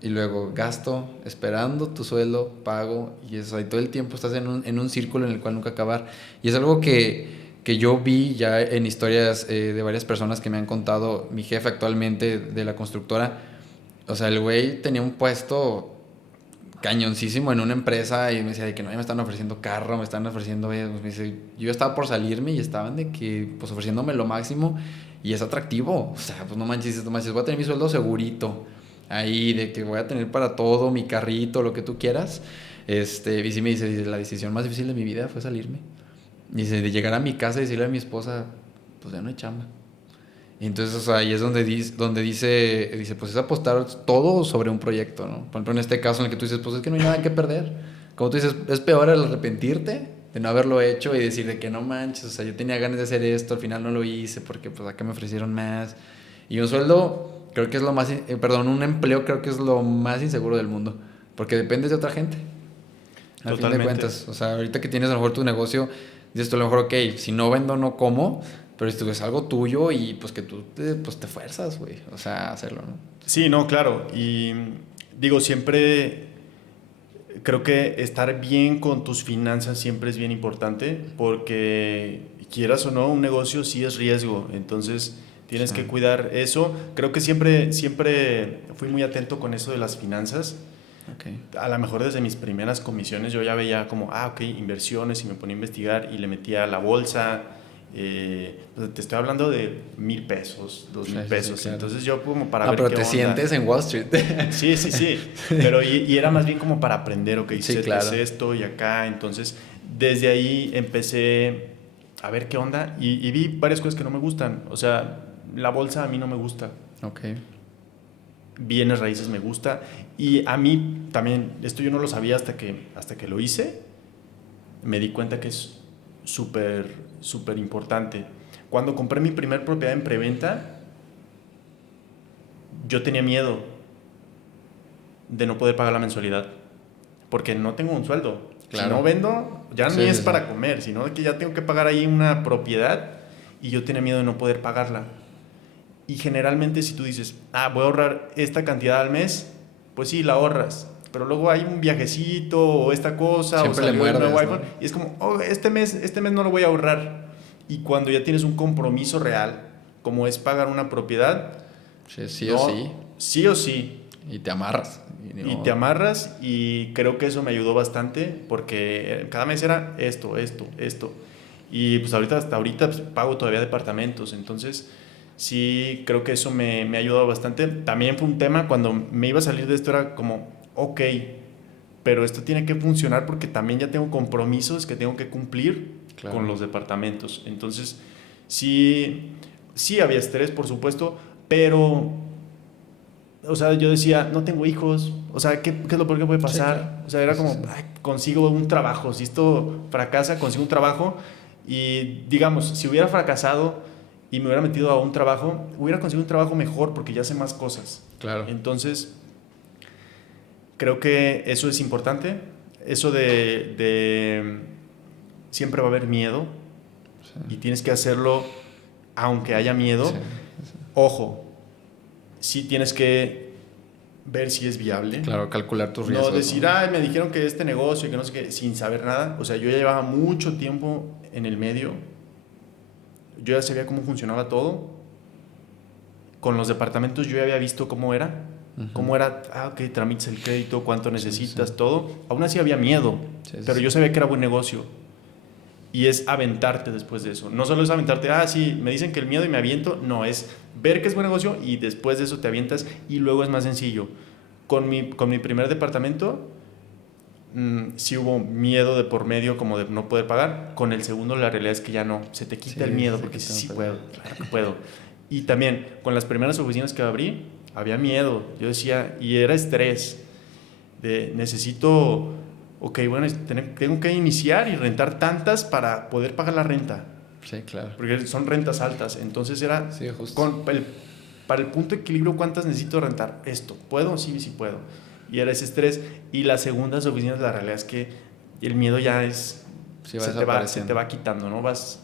y luego gasto, esperando tu sueldo, pago, y eso, y todo el tiempo estás en un círculo en el cual nunca acabar. Y es algo que yo vi ya en historias de varias personas que me han contado. Mi jefe actualmente de la constructora, o sea, el güey tenía un puesto cañoncísimo en una empresa y me decía de que no, ya me están ofreciendo carro, me están ofreciendo, me dice, yo estaba por salirme y estaban de que, pues, ofreciéndome lo máximo y es atractivo. O sea, pues no manches, voy a tener mi sueldo segurito ahí, de que voy a tener para todo, mi carrito, lo que tú quieras. Y sí me dice, la decisión más difícil de mi vida fue salirme. Dice, de llegar a mi casa y decirle a mi esposa, pues ya no hay chamba. Y entonces, o sea, ahí es donde dice, pues es apostar todo sobre un proyecto, ¿no? Por ejemplo, en este caso en el que tú dices, pues es que no hay nada que perder. Como tú dices, es peor el arrepentirte de no haberlo hecho y decir de que no manches, o sea, yo tenía ganas de hacer esto, al final no lo hice porque pues acá me ofrecieron más. Y un sueldo, creo que es lo más, un empleo creo que es lo más inseguro del mundo, porque dependes de otra gente. Al fin de Totalmente. cuentas, o sea, ahorita que tienes a lo mejor tu negocio, dices tú a lo mejor, ok, si no vendo, no como, pero esto es algo tuyo y pues que tú pues te fuerzas, güey, o sea, a hacerlo, ¿no? Sí, no, claro. Y digo, siempre creo que estar bien con tus finanzas siempre es bien importante porque quieras o no, un negocio sí es riesgo. Entonces tienes Sí. que cuidar eso. Creo que siempre fui muy atento con eso de las finanzas. Okay. A lo mejor desde mis primeras comisiones yo ya veía como, ok, inversiones y me ponía a investigar y le metía a la bolsa. Pues te estoy hablando de 1,000 pesos, 2,000 pesos. Claro. Entonces yo como para Ah, ver pero qué te onda. sientes en Wall Street. Sí, sí, sí. Pero y era más bien como para aprender, ok, Sí, es claro. esto y acá. Entonces desde ahí empecé a ver qué onda y vi varias cosas que no me gustan. O sea, la bolsa a mí no me gusta. Ok. Bienes raíces me gusta. Y a mí también, esto yo no lo sabía hasta que lo hice, me di cuenta que es súper, súper importante. Cuando compré mi primer propiedad en preventa, yo tenía miedo de no poder pagar la mensualidad, porque no tengo un sueldo. Claro. Si no vendo, ya Sí, ni es sí. para comer, sino que ya tengo que pagar ahí una propiedad y yo tenía miedo de no poder pagarla. Y generalmente si tú dices, voy a ahorrar esta cantidad al mes, pues sí, la ahorras. Pero luego hay un viajecito o esta cosa Siempre o le salió el nuevo muerdes, iPhone ¿no? y es como, este mes no lo voy a ahorrar. Y cuando ya tienes un compromiso real, como es pagar una propiedad, Sí, sí no, o sí. sí o sí. Y te amarras. Y te amarras y creo que eso me ayudó bastante porque cada mes era esto. Y pues hasta ahorita pues, pago todavía departamentos, entonces sí creo que eso me ha ayudado bastante. También fue un tema cuando me iba a salir de esto, era como, ok, pero esto tiene que funcionar porque también ya tengo compromisos que tengo que cumplir Claro. con los departamentos. Entonces sí había estrés, por supuesto, pero o sea, yo decía, no tengo hijos, o sea, ¿qué es lo peor que puede pasar? Sí, claro. O sea, era Sí, como, sí. consigo un trabajo, si esto fracasa, consigo un trabajo y digamos, si hubiera fracasado y me hubiera metido a un trabajo, hubiera conseguido un trabajo mejor porque ya sé más cosas. Claro. Entonces, creo que eso es importante, eso de siempre va a haber miedo y tienes que hacerlo aunque haya miedo. Sí. Ojo, sí tienes que ver si es viable. Claro, calcular tus riesgos. No decir, me dijeron que este negocio y que no sé qué, sin saber nada. O sea, yo ya llevaba mucho tiempo en el medio. Yo ya sabía cómo funcionaba todo. Con los departamentos yo ya había visto cómo era. Uh-huh. Cómo era, ok, tramites el crédito, cuánto necesitas, sí. todo. Aún así había miedo, pero yo sabía que era buen negocio. Y es aventarte después de eso. No solo es aventarte, sí, me dicen que el miedo y me aviento. No, es ver que es buen negocio y después de eso te avientas y luego es más sencillo. Con mi primer departamento, sí hubo miedo de por medio como de no poder pagar. Con el segundo la realidad es que ya no. Se te quita el miedo porque sí puedo, claro que puedo. Y también con las primeras oficinas que abrí, había miedo. Yo decía, y era estrés. Necesito... Ok, bueno, tengo que iniciar y rentar tantas para poder pagar la renta. Sí, claro. Porque son rentas altas. Entonces era sí, justo. para el punto de equilibrio, ¿cuántas necesito rentar? Esto. ¿Puedo? Sí, sí puedo. y era ese estrés. Y las segundas oficinas, la realidad es que el miedo ya es, Sí, se te va quitando, ¿no? Vas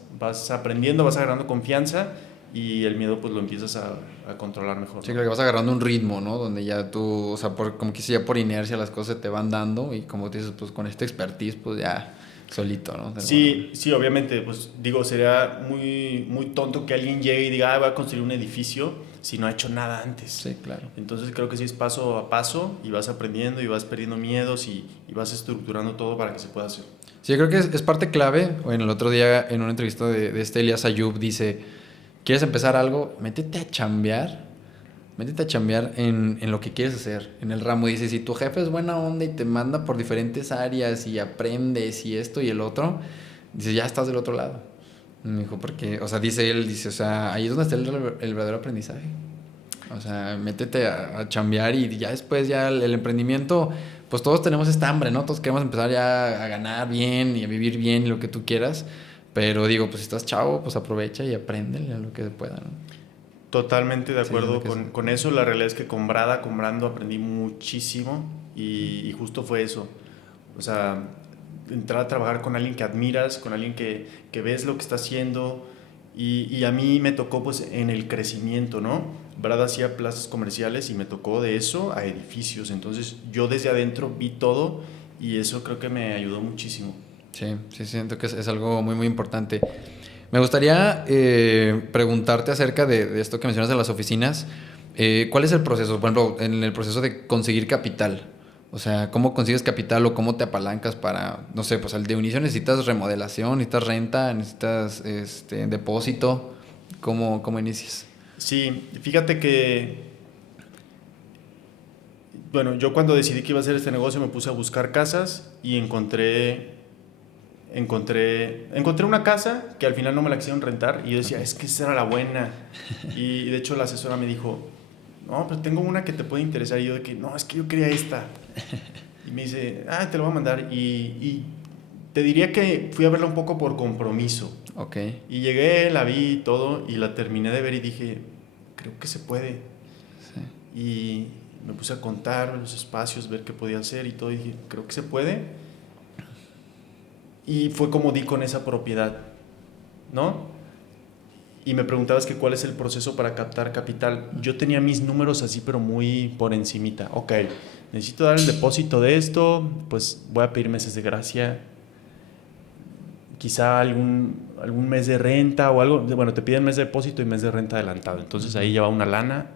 aprendiendo, vas agarrando confianza y el miedo pues lo empiezas a controlar mejor, Sí, ¿no? creo que vas agarrando un ritmo, ¿no? Donde ya tú, o sea, como que si ya por inercia las cosas se te van dando y como dices, pues con esta expertise, pues ya solito, ¿no? De alguna manera. Sí, sí, obviamente, pues digo, sería muy tonto que alguien llegue y diga, voy a construir un edificio si no ha hecho nada antes. Sí, claro. Entonces creo que sí es paso a paso y vas aprendiendo y vas perdiendo miedos y vas estructurando todo para que se pueda hacer. Sí, yo creo que es parte clave. En el otro día, en una entrevista de este Elías Ayub, dice, ¿quieres empezar algo? Métete a chambear en lo que quieres hacer, en el ramo. Dice, si tu jefe es buena onda y te manda por diferentes áreas y aprendes y esto y el otro, dice, ya estás del otro lado. Me dijo, porque, o sea, dice él, dice, o sea, ahí es donde está el verdadero aprendizaje. O sea, métete a chambear y ya después ya el emprendimiento, pues todos tenemos esta hambre, ¿no? Todos queremos empezar ya a ganar bien y a vivir bien y lo que tú quieras. Pero digo, pues si estás chavo, pues aprovecha y apréndele a lo que se pueda, ¿no? Totalmente de Sí, es lo acuerdo que es. con eso. La realidad es que con Brando aprendí muchísimo y justo fue eso. O sea, entrar a trabajar con alguien que admiras, con alguien que ves lo que está haciendo y a mí me tocó pues en el crecimiento, ¿no? Brad hacía plazas comerciales y me tocó de eso a edificios. Entonces yo desde adentro vi todo y eso creo que me ayudó muchísimo. Sí, sí, siento que es algo muy, muy importante. Me gustaría preguntarte acerca de esto que mencionas de las oficinas. ¿Cuál es el proceso? Por ejemplo, en el proceso de conseguir capital. O sea, ¿cómo consigues capital o cómo te apalancas para, no sé, pues al de inicio necesitas remodelación, necesitas renta, necesitas depósito? ¿Cómo inicias? Sí, fíjate que, bueno, yo cuando decidí que iba a hacer este negocio me puse a buscar casas y encontré una casa que al final no me la quisieron rentar y yo decía, Ok. es que esa era la buena. Y de hecho la asesora me dijo, no, pero tengo una que te puede interesar. Y yo de que, no, es que yo quería esta. Y me dice, te lo voy a mandar. Y te diría que fui a verla un poco por compromiso. Ok. Y llegué, la vi y todo y la terminé de ver y dije, creo que se puede. Sí. Y me puse a contar los espacios, ver qué podía hacer y todo. Y dije, creo que se puede. Y fue como di con esa propiedad, ¿no? Y me preguntabas que cuál es el proceso para captar capital. Yo tenía mis números así, pero muy por encimita. Ok, necesito dar el depósito de esto, pues voy a pedir meses de gracia, quizá algún mes de renta o algo. Bueno, te piden mes de depósito y mes de renta adelantado. Entonces ahí lleva una lana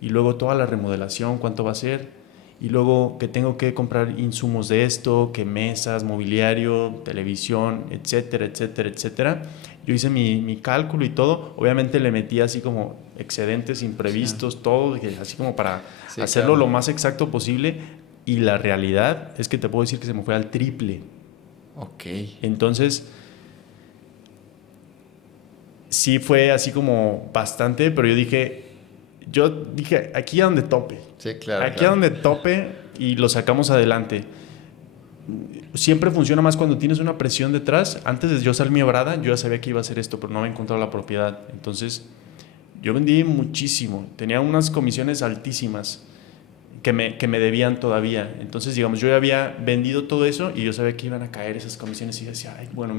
y luego toda la remodelación, cuánto va a ser. Y luego que tengo que comprar insumos de esto, que mesas, mobiliario, televisión, etcétera, etcétera, etcétera. Yo hice mi cálculo y todo. Obviamente le metí así como excedentes imprevistos, Sí. todo, así como para Sí, hacerlo claro. lo más exacto posible. Y la realidad es que te puedo decir que se me fue al triple. Ok. Entonces, sí fue así como bastante, pero yo dije, aquí a donde tope. Sí, claro, Aquí a claro. donde tope y lo sacamos adelante. Siempre funciona más cuando tienes una presión detrás. Antes de yo salir mi brada, yo ya sabía que iba a hacer esto, pero no había encontrado la propiedad. Entonces, yo vendí muchísimo. Tenía unas comisiones altísimas que me debían todavía. Entonces, digamos, yo ya había vendido todo eso y yo sabía que iban a caer esas comisiones y decía, ay, bueno,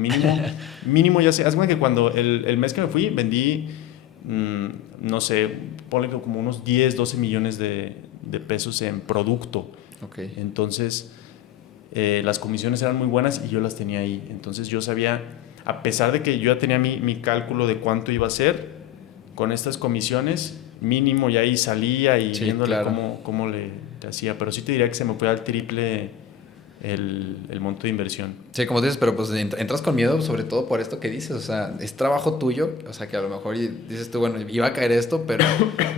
mínimo ya sé. Hazme que cuando el mes que me fui vendí, no sé, ponle que como unos 10, 12 millones de pesos en producto. Ok. Entonces, las comisiones eran muy buenas y yo las tenía ahí. Entonces yo sabía, a pesar de que yo ya tenía mi cálculo de cuánto iba a ser, con estas comisiones, mínimo ya ahí salía y Sí, viéndole claro. cómo le hacía. Pero sí te diría que se me fue al triple el monto de inversión. Sí, como dices, pero pues entras con miedo, sobre todo por esto que dices, o sea, es trabajo tuyo, o sea, que a lo mejor dices tú, bueno, iba a caer esto, pero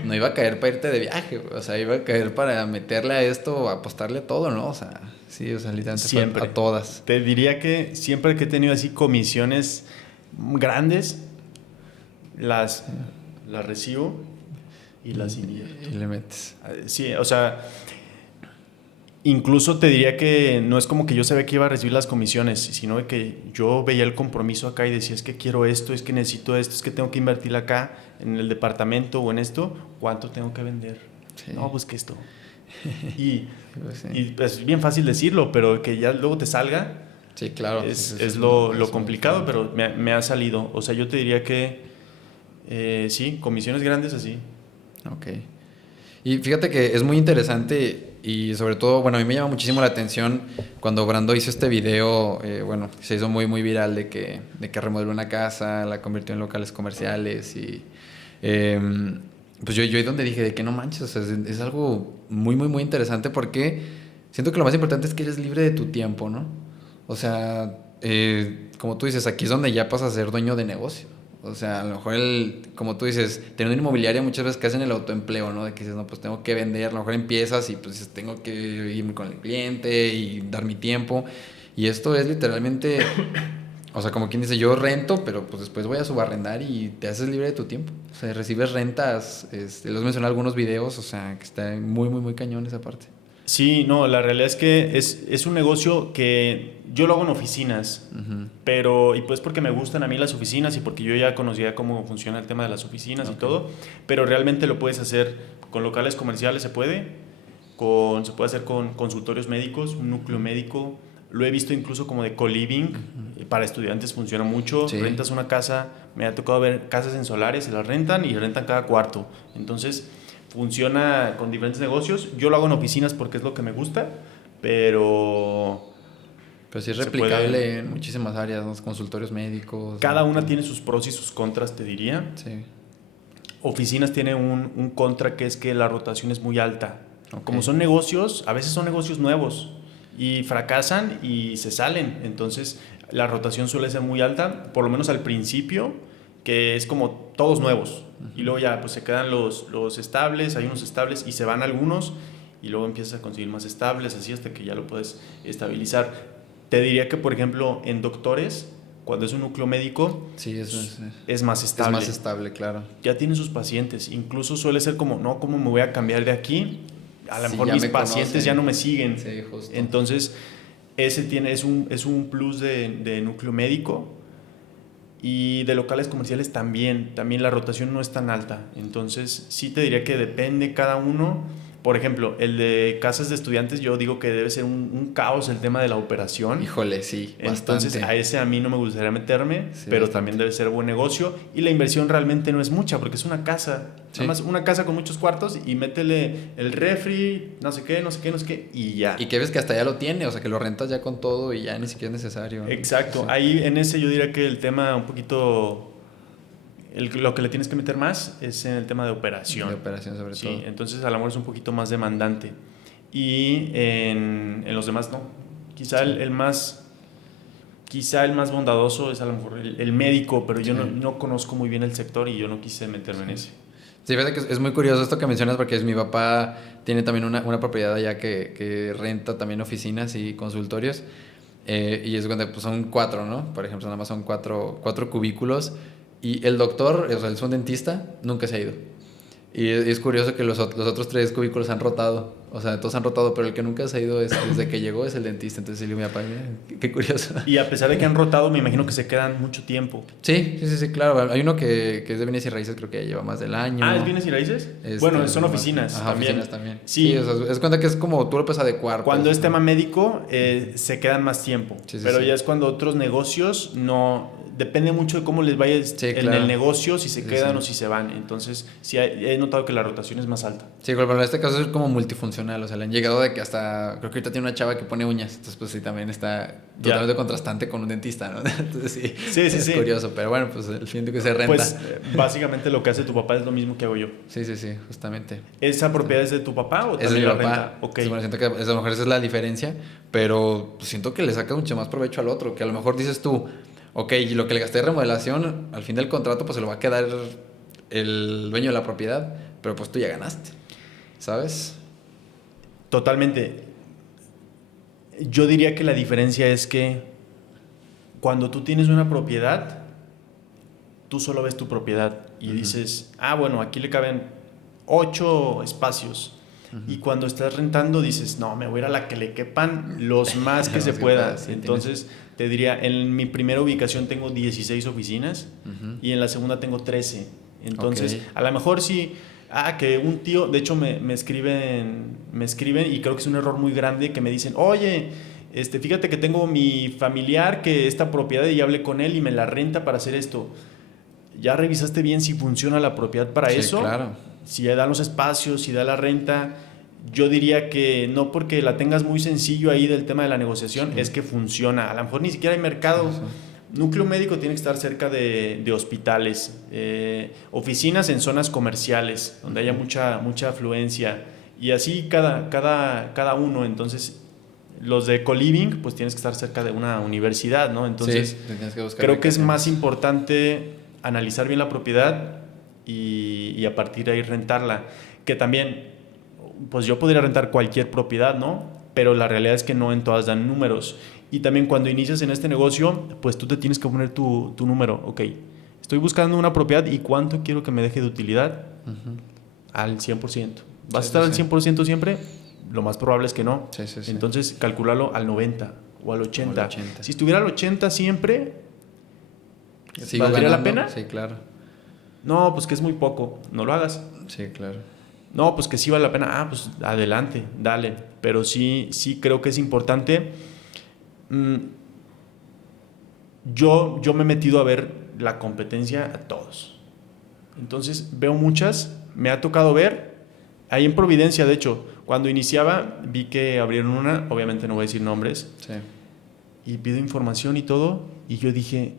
no iba a caer para irte de viaje, o sea, iba a caer para meterle a esto o apostarle todo, ¿no? O sea, sí, o sea, literalmente fue Siempre. a todas. Te diría que siempre que he tenido así comisiones grandes, las, las recibo y las invierto. Y le metes. Sí, o sea, incluso te diría que no es como que yo sabía que iba a recibir las comisiones, sino que yo veía el compromiso acá y decía, es que quiero esto, es que necesito esto, es que tengo que invertir acá en el departamento o en esto, ¿cuánto tengo que vender? Sí. No, pues que esto. Y, Pues sí. y es bien fácil decirlo, pero que ya luego te salga Sí, claro. es lo es muy complicado, diferente. pero me ha salido. O sea, yo te diría que sí, comisiones grandes así. Ok. Y fíjate que es muy interesante y sobre todo, bueno, a mí me llama muchísimo la atención cuando Brando hizo este video, bueno, se hizo muy, muy viral de que remodeló una casa, la convirtió en locales comerciales y eh, pues yo ahí donde dije de que no manches, o sea, es algo muy, muy, muy interesante porque siento que lo más importante es que eres libre de tu tiempo, ¿no? O sea, como tú dices, aquí es donde ya pasas a ser dueño de negocio. O sea, a lo mejor como tú dices, tener una inmobiliaria muchas veces que hacen el autoempleo, ¿no? De que dices, no, pues tengo que vender, a lo mejor empiezas y pues dices, tengo que irme con el cliente y dar mi tiempo. Y esto es literalmente, o sea, como quien dice, yo rento, pero pues después voy a subarrendar y te haces libre de tu tiempo. O sea, recibes rentas, los mencioné algunos videos, o sea, que está muy, muy, muy cañón esa parte. Sí, no, la realidad es que es un negocio que yo lo hago en oficinas, Ujú. pero, y pues porque me gustan a mí las oficinas y porque yo ya conocía cómo funciona el tema de las oficinas y Ok. todo, pero realmente lo puedes hacer con locales comerciales, se puede hacer con consultorios médicos, un núcleo médico, lo he visto incluso como de co-living, para estudiantes funciona mucho, Sí. rentas una casa, me ha tocado ver casas en solares, se las rentan y rentan cada cuarto, entonces funciona con diferentes negocios. Yo lo hago en oficinas porque es lo que me gusta, pero Pero sí es se puede. replicable en muchísimas áreas, ¿no? Consultorios médicos, Cada una todo. tiene sus pros y sus contras, te diría. Sí. Oficinas tiene un contra que es que la rotación es muy alta. Ok. Como son negocios, a veces son negocios nuevos y fracasan y se salen. Entonces, la rotación suele ser muy alta, por lo menos al principio, que es como todos nuevos. Y luego ya pues se quedan los estables, hay unos estables y se van algunos y luego empiezas a conseguir más estables, así hasta que ya lo puedes estabilizar. Te diría que, por ejemplo, en doctores, cuando es un núcleo médico, Sí, es más es estable. más estable, claro. Ya tiene sus pacientes. Incluso suele ser como, no, ¿cómo me voy a cambiar de aquí? A lo Sí, mejor ya mis me pacientes ya no conocen. me siguen. Sí, justo. Entonces, es un plus de núcleo médico. Y de locales comerciales también. También la rotación no es tan alta. Entonces, sí te diría que depende cada uno. Por ejemplo, el de casas de estudiantes, yo digo que debe ser un caos el tema de la operación. Híjole, sí, Entonces bastante. a ese a mí no me gustaría meterme, Sí, pero también bastante. debe ser buen negocio y la inversión realmente no es mucha porque es una casa, nada Sí. más una casa con muchos cuartos y métele el refri, no sé qué, no sé qué, no sé qué y ya. Y que ves que hasta ya lo tiene, o sea, que lo rentas ya con todo y ya ni siquiera es necesario. Sí, Exacto, sí. ahí en ese yo diría que el tema un poquito, lo que le tienes que meter más es en el tema de operación. De operación sobre Sí, todo. entonces a lo mejor es un poquito más demandante y en los demás no. Quizá Sí. Quizá el más bondadoso es a lo mejor el médico, pero yo Sí. no conozco muy bien el sector y yo no quise meterme en ese. Sí, fíjate que es muy curioso esto que mencionas porque mi papá tiene también una propiedad allá que renta también oficinas y consultorios. Y es donde pues son 4, ¿no? Por ejemplo, nada más son cuatro cubículos. Y el doctor, o sea, es un dentista, nunca se ha ido. Y es curioso que los otros 3 cubículos han rotado. O sea, todos han rotado, pero el que nunca se ha ido desde que llegó es el dentista. Entonces, sí, le digo, mi papá, mira, qué curioso. Y a pesar de que han rotado, me imagino que se quedan mucho tiempo. Sí, claro. Hay uno que es de bienes y raíces, creo que ya lleva más del Ah, ¿es año. bienes y raíces? Bueno, son oficinas Ajá, también. oficinas también. Sí, o Sí, sea, es cuenta que es como tú lo puedes adecuar, cuando pues, es ¿no? tema médico, se quedan más tiempo. Sí, sí, Pero sí. ya es cuando otros negocios no. Depende mucho de cómo les vaya Sí, en el claro. negocio, si se Sí, quedan sí. o si se van. Entonces, sí he notado que la rotación es más alta. Sí, pero en este caso es como multifuncional, o sea, le han llegado de que hasta, creo que ahorita tiene una chava que pone uñas, entonces pues sí, también está totalmente Ya. contrastante con un dentista, ¿no? Entonces sí, Sí, sí, es sí. curioso, pero bueno, pues el fin de que se renta. Pues básicamente lo que hace tu papá es lo mismo que hago yo. Sí, justamente. ¿Esa propiedad es de tu papá o Ese es mi también la papá. renta? Ok. Entonces, bueno, siento que a lo mejor esa es la diferencia, pero pues, siento que le saca mucho más provecho al otro, que a lo mejor dices tú, ok, y lo que le gasté de remodelación, al fin del contrato, pues se lo va a quedar el dueño de la propiedad, pero pues tú ya ganaste, ¿sabes? Totalmente. Yo diría que la diferencia es que cuando tú tienes una propiedad, tú solo ves tu propiedad y dices, ah, bueno, aquí le caben 8 espacios. Y cuando estás rentando dices, no, me voy a ir a la que le quepan los más que se Los que pueda. puedas, sí, Entonces, te diría, en mi primera ubicación tengo 16 oficinas y en la segunda tengo 13. Entonces, Ok. a lo mejor sí, Que un tío, de hecho me escriben y creo que es un error muy grande que me dicen, oye, fíjate que tengo mi familiar que esta propiedad y ya hablé con él y me la renta para hacer esto. ¿Ya revisaste bien si funciona la propiedad para Sí, eso? claro. Si da los espacios, si da la renta. Yo diría que no porque la tengas muy sencillo ahí del tema de la negociación Sí. es que funciona. A lo mejor ni siquiera hay mercado. Sí, sí. Núcleo médico tiene que estar cerca de hospitales, oficinas en zonas comerciales, donde haya mucha afluencia. Y así cada uno. Entonces, los de co-living, pues tienes que estar cerca de una universidad, ¿no? Entonces, Sí, tienes que buscar creo que es más ubicaciones. importante analizar bien la propiedad y a partir de ahí rentarla. Que también, pues yo podría rentar cualquier propiedad, ¿no? Pero la realidad es que no en todas dan números. Y también cuando inicias en este negocio, pues tú te tienes que poner tu número. Ok, estoy buscando una propiedad y cuánto quiero que me deje de utilidad Ujú. al 100%. ¿Vas a Sí, estar sí, al sí. 100% siempre? Lo más probable es que no. Sí, sí, sí. Entonces, calcularlo al 90 o al O 80. el 80. Si estuviera al 80 siempre, ¿Sigo ¿valdría la ganando? pena? Sí, claro. No, pues que es muy poco, no lo hagas. Sí, claro. No, pues que sí vale la pena. Pues adelante, dale. Pero sí creo que es importante. Mm, yo me he metido a ver la competencia a todos. Entonces veo muchas, me ha tocado ver, ahí en Providencia, de hecho, cuando iniciaba vi que abrieron una, obviamente no voy a decir nombres, Sí. y pido información y todo, y yo dije,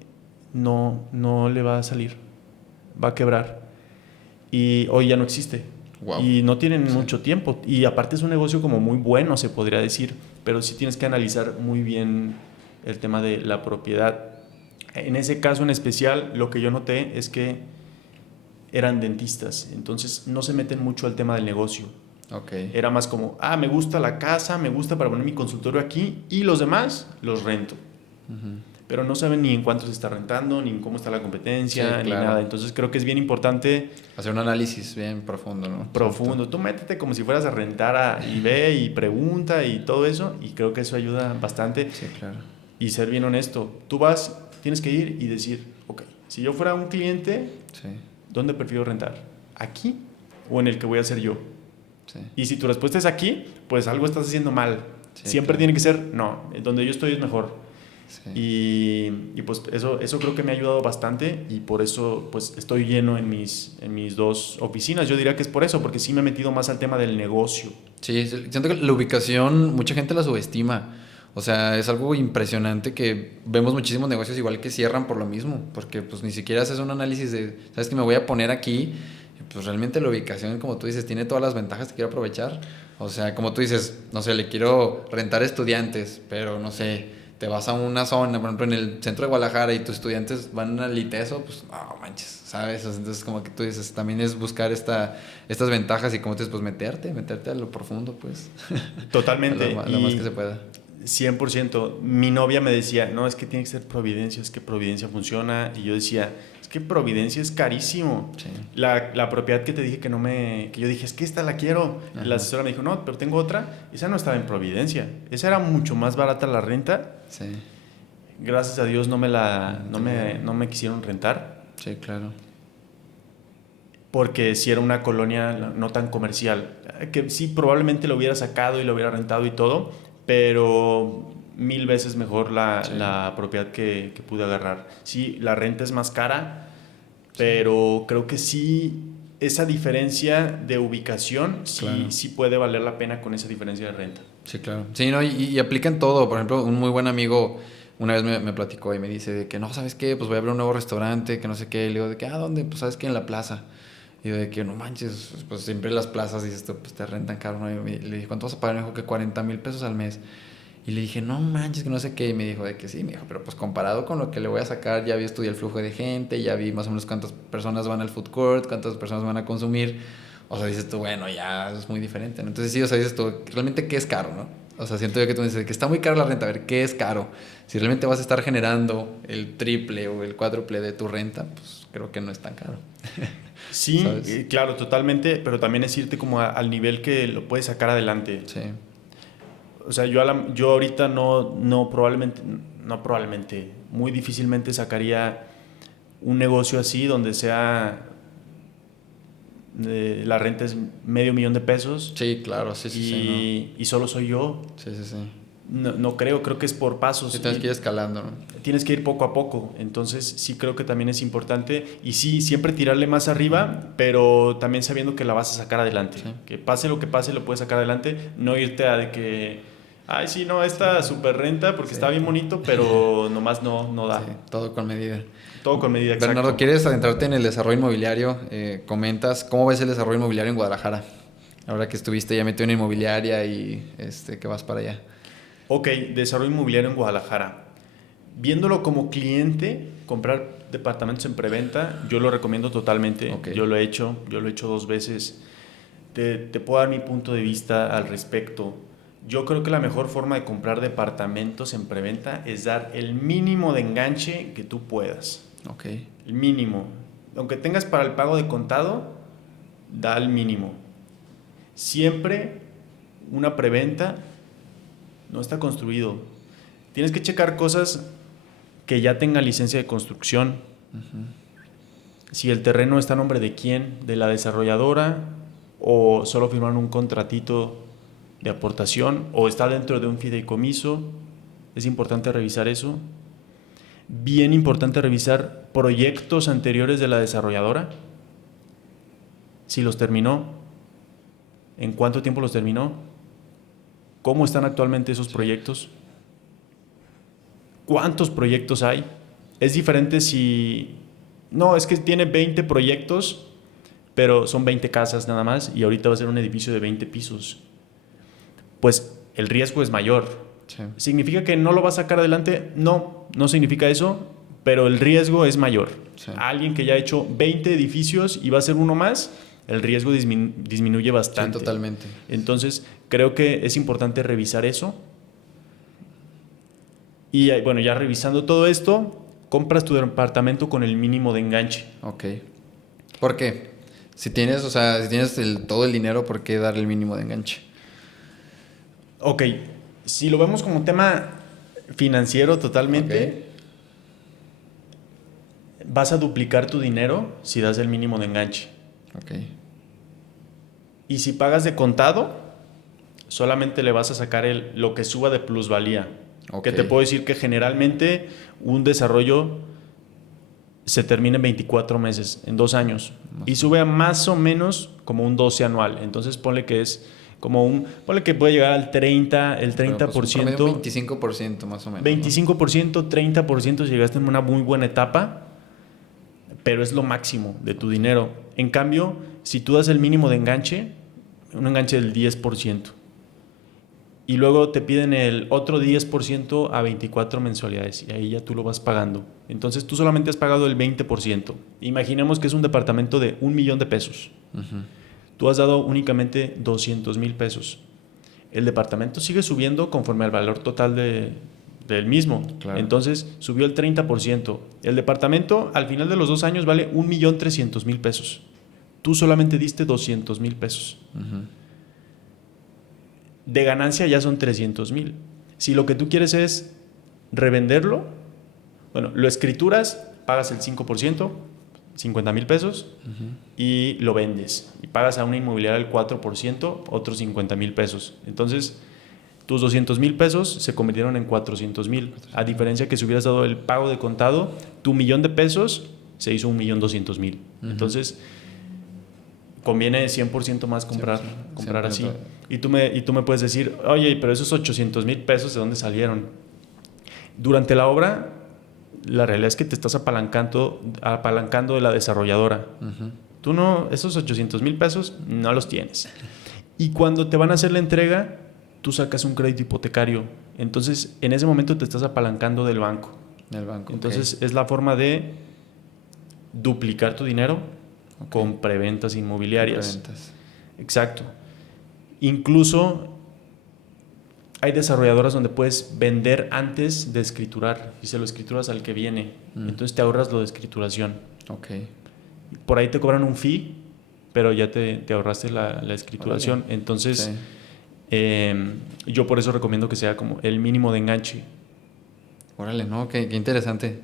no le va a salir, va a quebrar. Y hoy ya no existe. Wow. Y no tienen Sí. mucho tiempo. Y aparte es un negocio como muy bueno, se podría decir, pero sí tienes que analizar muy bien el tema de la propiedad. En ese caso en especial, lo que yo noté es que eran dentistas, entonces no se meten mucho al tema del negocio. Ok. Era más como, me gusta la casa, me gusta para poner mi consultorio aquí y los demás los rento. Ujú. Pero no saben ni en cuánto se está rentando, ni en cómo está la competencia, Sí, ni claro. nada. Entonces creo que es bien importante, Hacer un análisis bien profundo, ¿no? profundo. Exacto. Tú métete como si fueras a rentar y ve y pregunta y todo eso. Y creo que eso ayuda bastante. Sí, claro. Y ser bien honesto. Tú vas, tienes que ir y decir, ok, si yo fuera un cliente, Sí, ¿dónde prefiero rentar? ¿Aquí o en el que voy a hacer yo? sí. Y si tu respuesta es aquí, pues algo estás haciendo mal. Sí, Siempre claro. tiene que ser, no, donde yo estoy es mejor. Sí. Y pues eso creo que me ha ayudado bastante y por eso pues estoy lleno en mis dos oficinas. Yo diría que es por eso, porque sí me he metido más al tema del negocio. Sí, siento que la ubicación, mucha gente la subestima. O sea, es algo impresionante que vemos muchísimos negocios igual que cierran por lo mismo, porque pues ni siquiera haces un análisis de, ¿sabes que me voy a poner aquí? Pues realmente la ubicación, como tú dices, tiene todas las ventajas que quiero aprovechar. O sea, como tú dices, no sé, le quiero rentar estudiantes, pero no sé, te vas a una zona, por ejemplo, en el centro de Guadalajara y tus estudiantes van al ITESO, pues no manches, ¿sabes? Entonces, como que tú dices, también es buscar estas ventajas y como tú dices, pues meterte a lo profundo, pues, Totalmente. a lo más que Y se pueda. 100%. Mi novia me decía, no, es que tiene que ser Providencia, es que Providencia funciona. Y yo decía, es que Providencia es carísimo. Sí. La propiedad que te dije que yo dije, es que esta la quiero. Y la Ajá. asesora me dijo, no, pero tengo otra. Esa no estaba en Providencia. Esa era mucho más barata la renta. Sí, Gracias a Dios no te queda. no me quisieron rentar. Sí, claro. Porque si era una colonia no tan comercial. Que sí, probablemente lo hubiera sacado y lo hubiera rentado y todo, pero 1000 veces mejor Sí, la propiedad que pude agarrar. Sí, la renta es más cara, sí, pero creo que sí, esa diferencia de ubicación claro. sí puede valer la pena con esa diferencia de renta. Sí, claro. Sí, no, y aplica en todo. Por ejemplo, un muy buen amigo una vez me platicó y me dice de que no, ¿sabes qué? Pues voy a abrir un nuevo restaurante, que no sé qué. Y le digo de que, ¿dónde? Pues sabes que en la plaza. Y yo de que no manches, pues siempre las plazas dices tú, pues te rentan caro, ¿no? Y le dije, ¿cuánto vas a pagar? Me dijo que 40,000 pesos al mes. Y le dije, no manches, que no sé qué. Y me dijo de que sí, me dijo, pero pues comparado con lo que le voy a sacar, ya vi estudiado el flujo de gente, ya vi más o menos cuántas personas van al food court, cuántas personas van a consumir. O sea, dices tú, bueno, ya es muy diferente, ¿no? Entonces sí, o sea, dices tú, realmente qué es caro, ¿no? O sea, siento yo que tú dices que está muy cara la renta, a ver, ¿qué es caro? Si realmente vas a estar generando el triple o el cuádruple de tu renta, pues creo que no es tan caro, Sí, ¿sabes? claro, totalmente, pero también es irte como al nivel que lo puedes sacar adelante. Sí, O sea, yo ahorita no probablemente, muy difícilmente sacaría un negocio así donde sea la renta es $500,000. Sí, claro, sí, sí, sí. Y solo soy yo. Sí, sí, sí. No creo que es por pasos. Sí, tienes que ir escalando, ¿no? Tienes que ir poco a poco. Entonces sí creo que también es importante. Y sí, siempre tirarle más arriba, pero también sabiendo que la vas a sacar adelante. Sí. Que pase lo que pase, lo puedes sacar adelante. No irte a de que, ay, sí, no, esta super renta porque está bien bonito, pero nomás no da. Sí, todo con medida. Todo con medida, exacto. Bernardo, ¿quieres adentrarte en el desarrollo inmobiliario? Comentas, ¿cómo ves el desarrollo inmobiliario en Guadalajara? Ahora que estuviste ya metido en inmobiliaria y que vas para allá. Ok, desarrollo inmobiliario en Guadalajara. Viéndolo como cliente, comprar departamentos en preventa, yo lo recomiendo totalmente. Okay. Yo lo he hecho 2 veces. Te puedo dar mi punto de vista al respecto. Yo creo que la mejor forma de comprar departamentos en preventa es dar el mínimo de enganche que tú puedas. Ok. El mínimo. Aunque tengas para el pago de contado, da el mínimo. Siempre una preventa no está construido. Tienes que checar cosas que ya tengan licencia de construcción. Uh-huh. Si el terreno está a nombre de quién, de la desarrolladora, o solo firmaron un contratito de aportación, o está dentro de un fideicomiso. Es importante revisar eso. Bien importante revisar proyectos anteriores de la desarrolladora. Si los terminó, en cuánto tiempo los terminó, cómo están actualmente esos proyectos, cuántos proyectos hay. Es diferente si... No, es que tiene 20 proyectos, pero son 20 casas nada más y ahorita va a ser un edificio de 20 pisos. Pues el riesgo es mayor. Sí. ¿Significa que no lo va a sacar adelante? No, no significa eso, pero el riesgo es mayor. Sí. Alguien que ya ha hecho 20 edificios y va a hacer uno más, el riesgo disminuye bastante. Sí, totalmente. Entonces, creo que es importante revisar eso. Y bueno, ya revisando todo esto, compras tu departamento con el mínimo de enganche. Ok. ¿Por qué? Si tienes, todo el dinero, ¿por qué dar el mínimo de enganche? Ok, si lo vemos como tema financiero totalmente, vas a duplicar tu dinero si das el mínimo de enganche. Ok. Y si pagas de contado, solamente le vas a sacar lo que suba de plusvalía. Okay. Que te puedo decir que generalmente un desarrollo se termina en 24 meses, en 2 años. Y sube a más o menos como un 12 anual. Entonces ponle que es como ponle que puede llegar al 30%. Pues un 25% más o menos. 25%, ¿no? 30% si llegaste en una muy buena etapa, pero es lo máximo de tu dinero. En cambio, si tú das el mínimo de enganche, un enganche del 10%, y luego te piden el otro 10% a 24 mensualidades, y ahí ya tú lo vas pagando. Entonces tú solamente has pagado el 20%. Imaginemos que es un departamento de $1,000,000. Uh-huh. Tú has dado únicamente $200,000. El departamento sigue subiendo conforme al valor total del mismo. Claro. Entonces subió el 30%. El departamento al final de los 2 años vale $1,300,000. Tú solamente diste $200,000. Uh-huh. De ganancia ya son $300,000. Si lo que tú quieres es revenderlo, bueno, lo escrituras, pagas el 5%, $50,000, uh-huh, y lo vendes. Y pagas a una inmobiliaria el 4%, otros $50,000. Entonces, tus $200,000 se convirtieron en $400,000. A diferencia que si hubieras dado el pago de contado, tu $1,000,000 se hizo $1,200,000. Uh-huh. Entonces, conviene 100% más comprar así. Y tú me puedes decir, oye, pero esos $800,000, ¿de dónde salieron? Durante la obra, la realidad es que te estás apalancando de la desarrolladora. Uh-huh. Tú no, esos $800,000 no los tienes. Y cuando te van a hacer la entrega, tú sacas un crédito hipotecario. Entonces, en ese momento te estás apalancando del banco. Entonces, es la forma de duplicar tu dinero, okay, con preventas inmobiliarias. Exacto. Incluso hay desarrolladoras donde puedes vender antes de escriturar y se lo escrituras al que viene. Entonces te ahorras lo de escrituración. Okay. Por ahí te cobran un fee, pero ya te ahorraste la escrituración. Okay. Entonces, sí, yo por eso recomiendo que sea como el mínimo de enganche. Órale, ¿no? Qué interesante.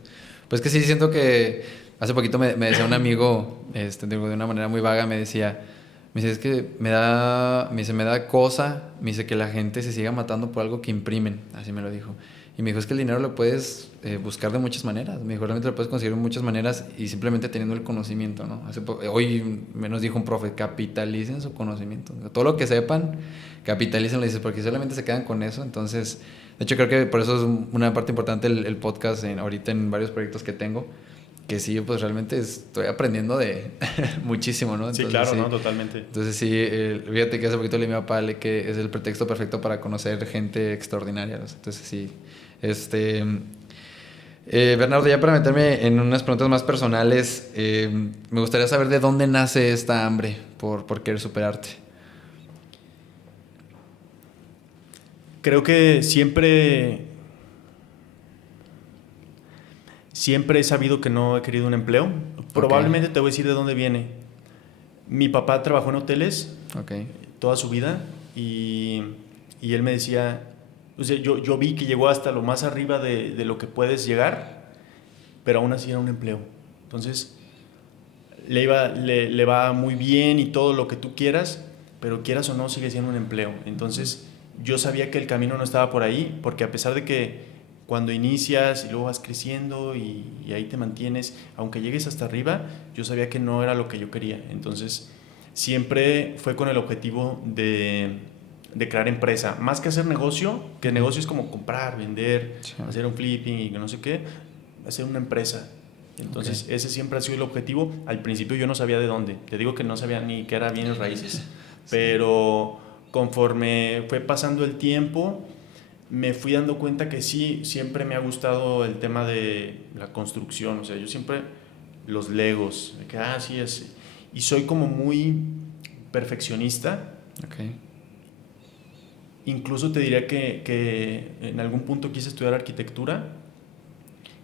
Pues que sí, siento que Hace poquito me decía un amigo, digo, de una manera muy vaga, me dice, es que me da cosa, me dice que la gente se siga matando por algo que imprimen, así me lo dijo. Y me dijo, es que el dinero lo puedes buscar de muchas maneras, me dijo, realmente lo puedes conseguir de muchas maneras y simplemente teniendo el conocimiento, ¿no? Hoy me nos dijo un profe, capitalicen su conocimiento, todo lo que sepan, capitalícenlo, dice, porque solamente se quedan con eso, entonces, de hecho creo que por eso es una parte importante el podcast ahorita en varios proyectos que tengo, que sí, pues realmente estoy aprendiendo de muchísimo, ¿no? Sí, Entonces, claro, sí. ¿no? Totalmente. Entonces sí, fíjate que hace poquito le di a mi papá que es el pretexto perfecto para conocer gente extraordinaria, ¿no? Entonces sí, Bernardo, ya para meterme en unas preguntas más personales, me gustaría saber de dónde nace esta hambre por querer superarte. Creo que siempre he sabido que no he querido un empleo. Probablemente te voy a decir de dónde viene. Mi papá trabajó en hoteles toda su vida y él me decía, o sea, yo vi que llegó hasta lo más arriba de lo que puedes llegar, pero aún así era un empleo. Entonces, le va muy bien y todo lo que tú quieras, pero quieras o no, sigue siendo un empleo. Entonces, yo sabía que el camino no estaba por ahí, porque a pesar de que cuando inicias y luego vas creciendo y ahí te mantienes, aunque llegues hasta arriba, yo sabía que no era lo que yo quería. Entonces, siempre fue con el objetivo de crear empresa. Más que hacer negocio, que negocio es como comprar, vender, hacer un flipping y no sé qué, hacer una empresa. Entonces, ese siempre ha sido el objetivo. Al principio yo no sabía de dónde. Te digo que no sabía ni qué era bienes raíces. Pero conforme fue pasando el tiempo, me fui dando cuenta que sí, siempre me ha gustado el tema de la construcción. O sea, yo siempre los legos, de que, sí es. Y soy como muy perfeccionista. Incluso te diría que en algún punto quise estudiar arquitectura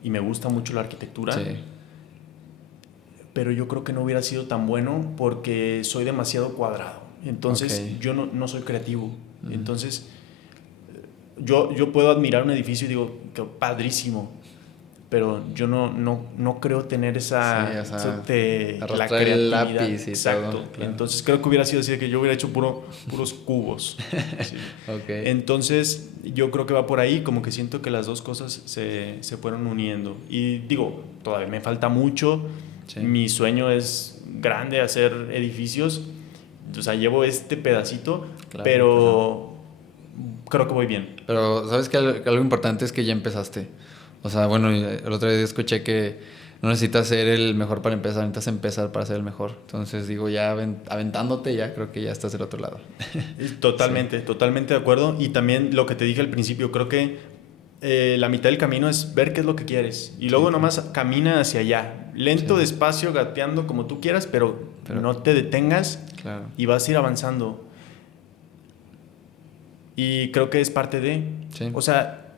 y me gusta mucho la arquitectura. Sí. Pero yo creo que no hubiera sido tan bueno porque soy demasiado cuadrado. Entonces yo no soy creativo. Entonces yo puedo admirar un edificio y digo, que padrísimo, pero yo no creo tener esa la creatividad. El lápiz y exacto. Todo, claro. Entonces creo que hubiera sido así de que yo hubiera hecho puros cubos. Sí. Entonces yo creo que va por ahí, como que siento que las dos cosas se fueron uniendo. Y digo, todavía me falta mucho. Sí. Mi sueño es grande, hacer edificios. O sea, llevo este pedacito, pero creo que voy bien. Pero ¿sabes que algo importante es que ya empezaste? O sea, bueno, el otro día escuché que no necesitas ser el mejor para empezar, necesitas empezar para ser el mejor. Entonces digo, ya aventándote, ya creo que ya estás del otro lado. Totalmente, totalmente de acuerdo. Y también lo que te dije al principio, creo que la mitad del camino es ver qué es lo que quieres. Y luego nomás camina hacia allá. Lento, despacio, gateando como tú quieras, pero no te detengas y vas a ir avanzando. Y creo que es parte de... O sea,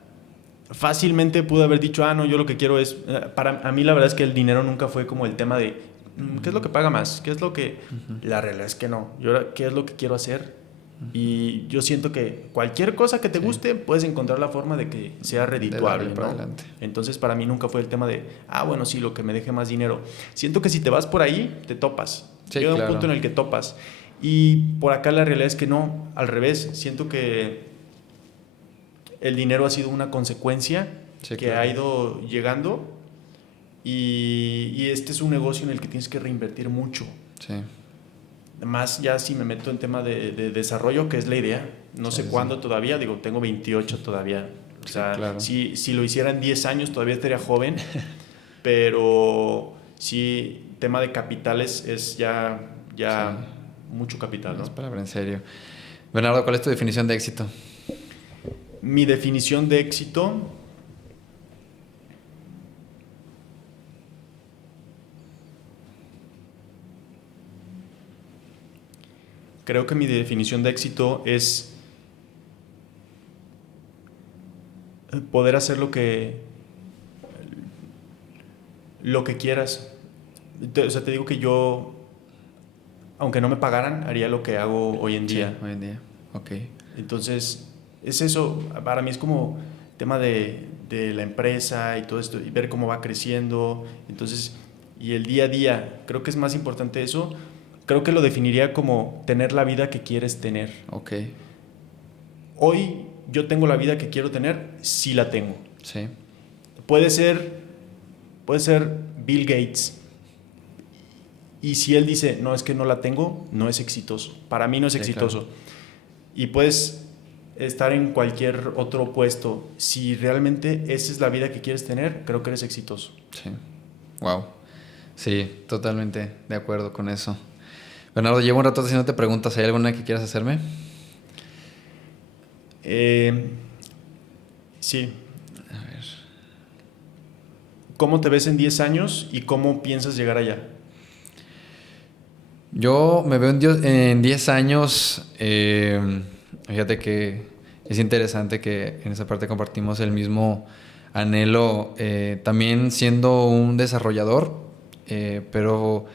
fácilmente pude haber dicho, no, yo lo que quiero es... a mí la verdad es que el dinero nunca fue como el tema de... ¿Qué es lo que paga más? ¿Qué es lo que...? La realidad es que no. ¿Qué es lo que quiero hacer? Y yo siento que cualquier cosa que te guste, puedes encontrar la forma de que sea redituable, ¿no? Entonces, para mí nunca fue el tema de, bueno, sí, lo que me deje más dinero. Siento que si te vas por ahí, te topas. Llega un punto en el que topas. Y por acá la realidad es que no, al revés. Siento que el dinero ha sido una consecuencia que ha ido llegando y este es un negocio en el que tienes que reinvertir mucho. Sí. Más ya si me meto en tema de desarrollo, que es la idea. No sé cuándo todavía, digo, tengo 28 todavía. O sea, si lo hiciera en 10 años todavía estaría joven, pero sí, tema de capitales es ya mucho capital, ¿no? Es palabra en serio. Bernardo, ¿cuál es tu definición de éxito? Mi definición de éxito... Creo que mi definición de éxito es poder hacer lo que quieras. O sea, te digo que yo, aunque no me pagaran, haría lo que hago hoy en día. Hoy en día, Entonces, es eso. Para mí es como tema de la empresa y todo esto, y ver cómo va creciendo. Entonces, y el día a día, creo que es más importante eso. Creo que lo definiría como tener la vida que quieres tener. Ok. Hoy yo tengo la vida que quiero tener, sí la tengo. Sí. Puede ser Bill Gates. Y si él dice, no, es que no la tengo, no es exitoso. Para mí no es exitoso. Claro. Y puedes estar en cualquier otro puesto. Si realmente esa es la vida que quieres tener, creo que eres exitoso. Sí. Wow. Sí, totalmente de acuerdo con eso. Bernardo, llevo un rato haciéndote preguntas. ¿Hay alguna que quieras hacerme? Sí. A ver. ¿Cómo te ves en 10 años y cómo piensas llegar allá? Yo me veo en 10 años. Fíjate que es interesante que en esa parte compartimos el mismo anhelo. También siendo un desarrollador, pero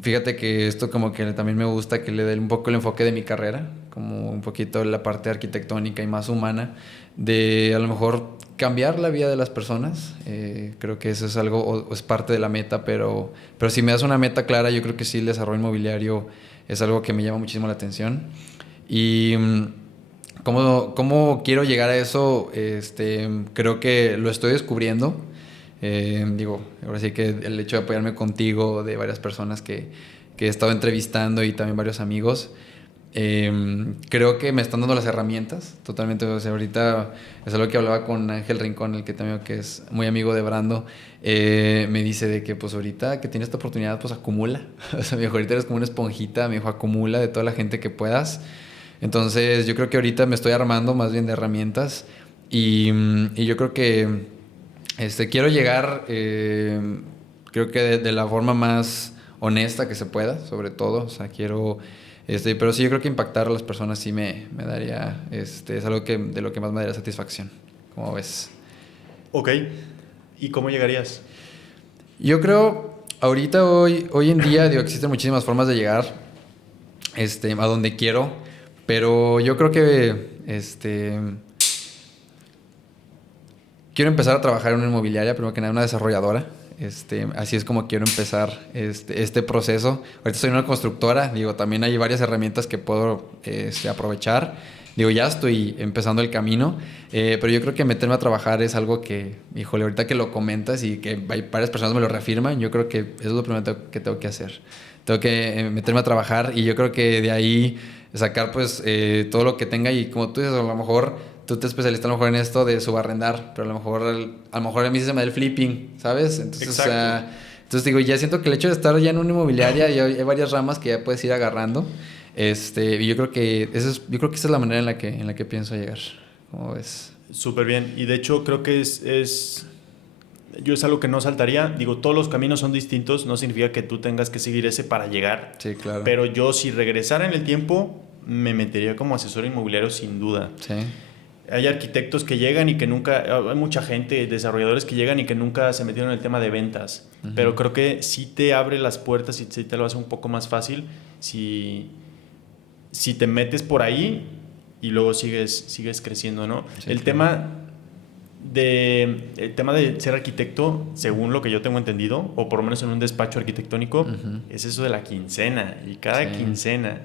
fíjate que esto como que también me gusta que le dé un poco el enfoque de mi carrera, como un poquito la parte arquitectónica y más humana, de a lo mejor cambiar la vida de las personas. Creo que eso es algo, o es parte de la meta, pero si me das una meta clara, yo creo que sí el desarrollo inmobiliario es algo que me llama muchísimo la atención. Y ¿cómo quiero llegar a eso? Creo que lo estoy descubriendo. Digo, ahora sí que el hecho de apoyarme contigo, de varias personas que he estado entrevistando y también varios amigos, creo que me están dando las herramientas totalmente. O sea, ahorita es algo que hablaba con Ángel Rincón, el que también que es muy amigo de Brando. Me dice de que pues ahorita que tienes esta oportunidad, pues acumula. O sea, me dijo, ahorita eres como una esponjita, me dijo, acumula de toda la gente que puedas. Entonces yo creo que ahorita me estoy armando más bien de herramientas y yo creo que quiero llegar, creo que de la forma más honesta que se pueda, sobre todo. O sea, quiero, pero sí, yo creo que impactar a las personas sí me daría, es algo de lo que más me daría satisfacción. ¿Cómo ves? Ok. ¿Y cómo llegarías? Yo creo, ahorita, hoy en día, digo, existen muchísimas formas de llegar, a donde quiero, pero yo creo que, quiero empezar a trabajar en una inmobiliaria, primero que nada una desarrolladora. Así es como quiero empezar este proceso. Ahorita estoy en una constructora, digo, también hay varias herramientas que puedo aprovechar. Digo, ya estoy empezando el camino, pero yo creo que meterme a trabajar es algo que, híjole, ahorita que lo comentas y que varias personas me lo reafirman, yo creo que eso es lo primero que tengo que hacer. Tengo que meterme a trabajar y yo creo que de ahí sacar pues todo lo que tenga y como tú dices, a lo mejor tú te especialistas a lo mejor en esto de subarrendar, pero a lo mejor a mí se me da el flipping, ¿sabes? Entonces, exacto. Entonces digo, ya siento que el hecho de estar ya en una inmobiliaria, ya hay varias ramas que ya puedes ir agarrando. Y yo creo que esa es la manera en la que pienso llegar. ¿Cómo ves? Súper bien. Y de hecho creo que yo es algo que no saltaría. Digo, todos los caminos son distintos, no significa que tú tengas que seguir ese para llegar. Sí, claro. Pero yo, si regresara en el tiempo, me metería como asesor inmobiliario sin duda. Sí. Hay arquitectos que llegan y que nunca, hay mucha gente, desarrolladores que llegan y que nunca se metieron en el tema de ventas. Uh-huh. Pero creo que sí te abre las puertas y sí te lo hace un poco más fácil si te metes por ahí y luego sigues creciendo, ¿no? Sí, el tema de ser arquitecto, según lo que yo tengo entendido, o por lo menos en un despacho arquitectónico, uh-huh, es eso de la quincena, y cada quincena.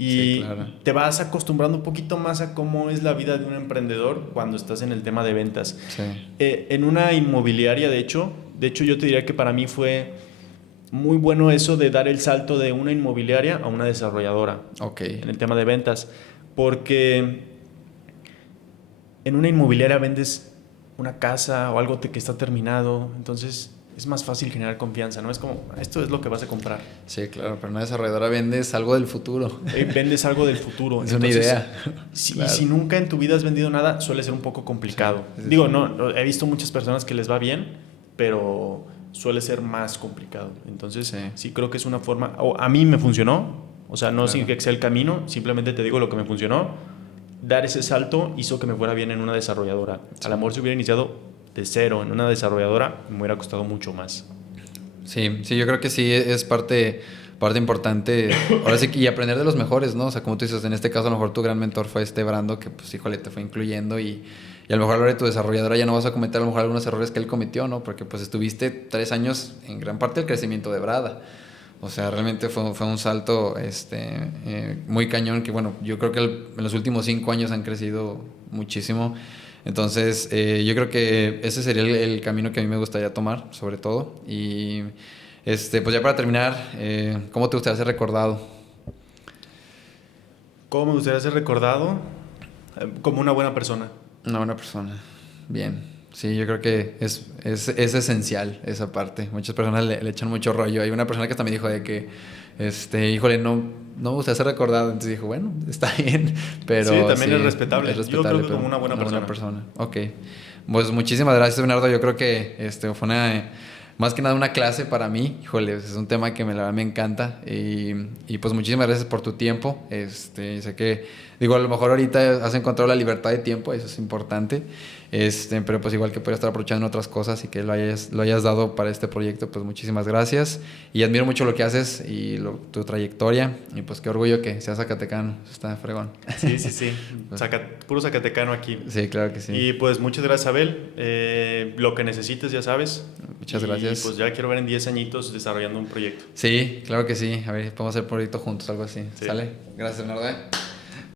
Y sí, claro, te vas acostumbrando un poquito más a cómo es la vida de un emprendedor cuando estás en el tema de ventas. Sí. En una inmobiliaria, de hecho, yo te diría que para mí fue muy bueno eso de dar el salto de una inmobiliaria a una desarrolladora. Okay. En el tema de ventas. Porque en una inmobiliaria vendes una casa o algo que está terminado, entonces es más fácil generar confianza, ¿no? Es como, esto es lo que vas a comprar. Sí, claro, pero una desarrolladora vendes algo del futuro. Vendes algo del futuro. Es entonces, una idea. Claro. Y si nunca en tu vida has vendido nada, suele ser un poco complicado. Sí, Digo, no, he visto muchas personas que les va bien, pero suele ser más complicado. Entonces, sí creo que es una forma, a mí me funcionó, o sea, no significa que sea el camino, simplemente te digo lo que me funcionó. Dar ese salto hizo que me fuera bien en una desarrolladora. Sí. A lo mejor si hubiera iniciado de cero en una desarrolladora, me hubiera costado mucho más. Sí, yo creo que sí es parte importante. Ahora sí que y aprender de los mejores, ¿no? O sea, como tú dices, en este caso a lo mejor tu gran mentor fue Brando, que pues híjole, te fue incluyendo y Y a lo mejor a la hora de tu desarrolladora ya no vas a cometer a lo mejor algunos errores que él cometió, ¿no? Porque pues estuviste 3 años en gran parte del crecimiento de Brada. O sea, realmente fue un salto muy cañón que, bueno, yo creo que en los últimos 5 años han crecido muchísimo. Entonces, yo creo que ese sería el camino que a mí me gustaría tomar, sobre todo. Y, pues ya para terminar, ¿cómo te gustaría ser recordado? ¿Cómo me gustaría ser recordado? Como una buena persona. Una buena persona. Bien. Sí, yo creo que es esencial esa parte. Muchas personas le echan mucho rollo. Hay una persona que hasta me dijo de que, híjole, no me gusta ser recordado. Entonces dijo, bueno, está bien, pero Sí, también sí, es respetable. Yo creo que pero como una buena persona. Ok. Pues muchísimas gracias, Bernardo. Yo creo que fue más que nada una clase para mí. Híjole, es un tema que la verdad me encanta. Y pues muchísimas gracias por tu tiempo. Sé que, digo, a lo mejor ahorita has encontrado la libertad de tiempo, eso es importante. Pero pues igual que puedes estar aprovechando otras cosas y que lo hayas dado para este proyecto, pues muchísimas gracias. Y admiro mucho lo que haces y tu trayectoria. Y pues qué orgullo que seas zacatecano. Eso está fregón. Sí, sí, sí. Puro zacatecano aquí. Sí, claro que sí. Y pues muchas gracias, Abel. Lo que necesites, ya sabes. Muchas gracias. Y pues ya quiero ver en 10 añitos desarrollando un proyecto. Sí, claro que sí. A ver, podemos hacer un proyecto juntos, algo así. Sí. ¿Sale? Gracias, Bernardo.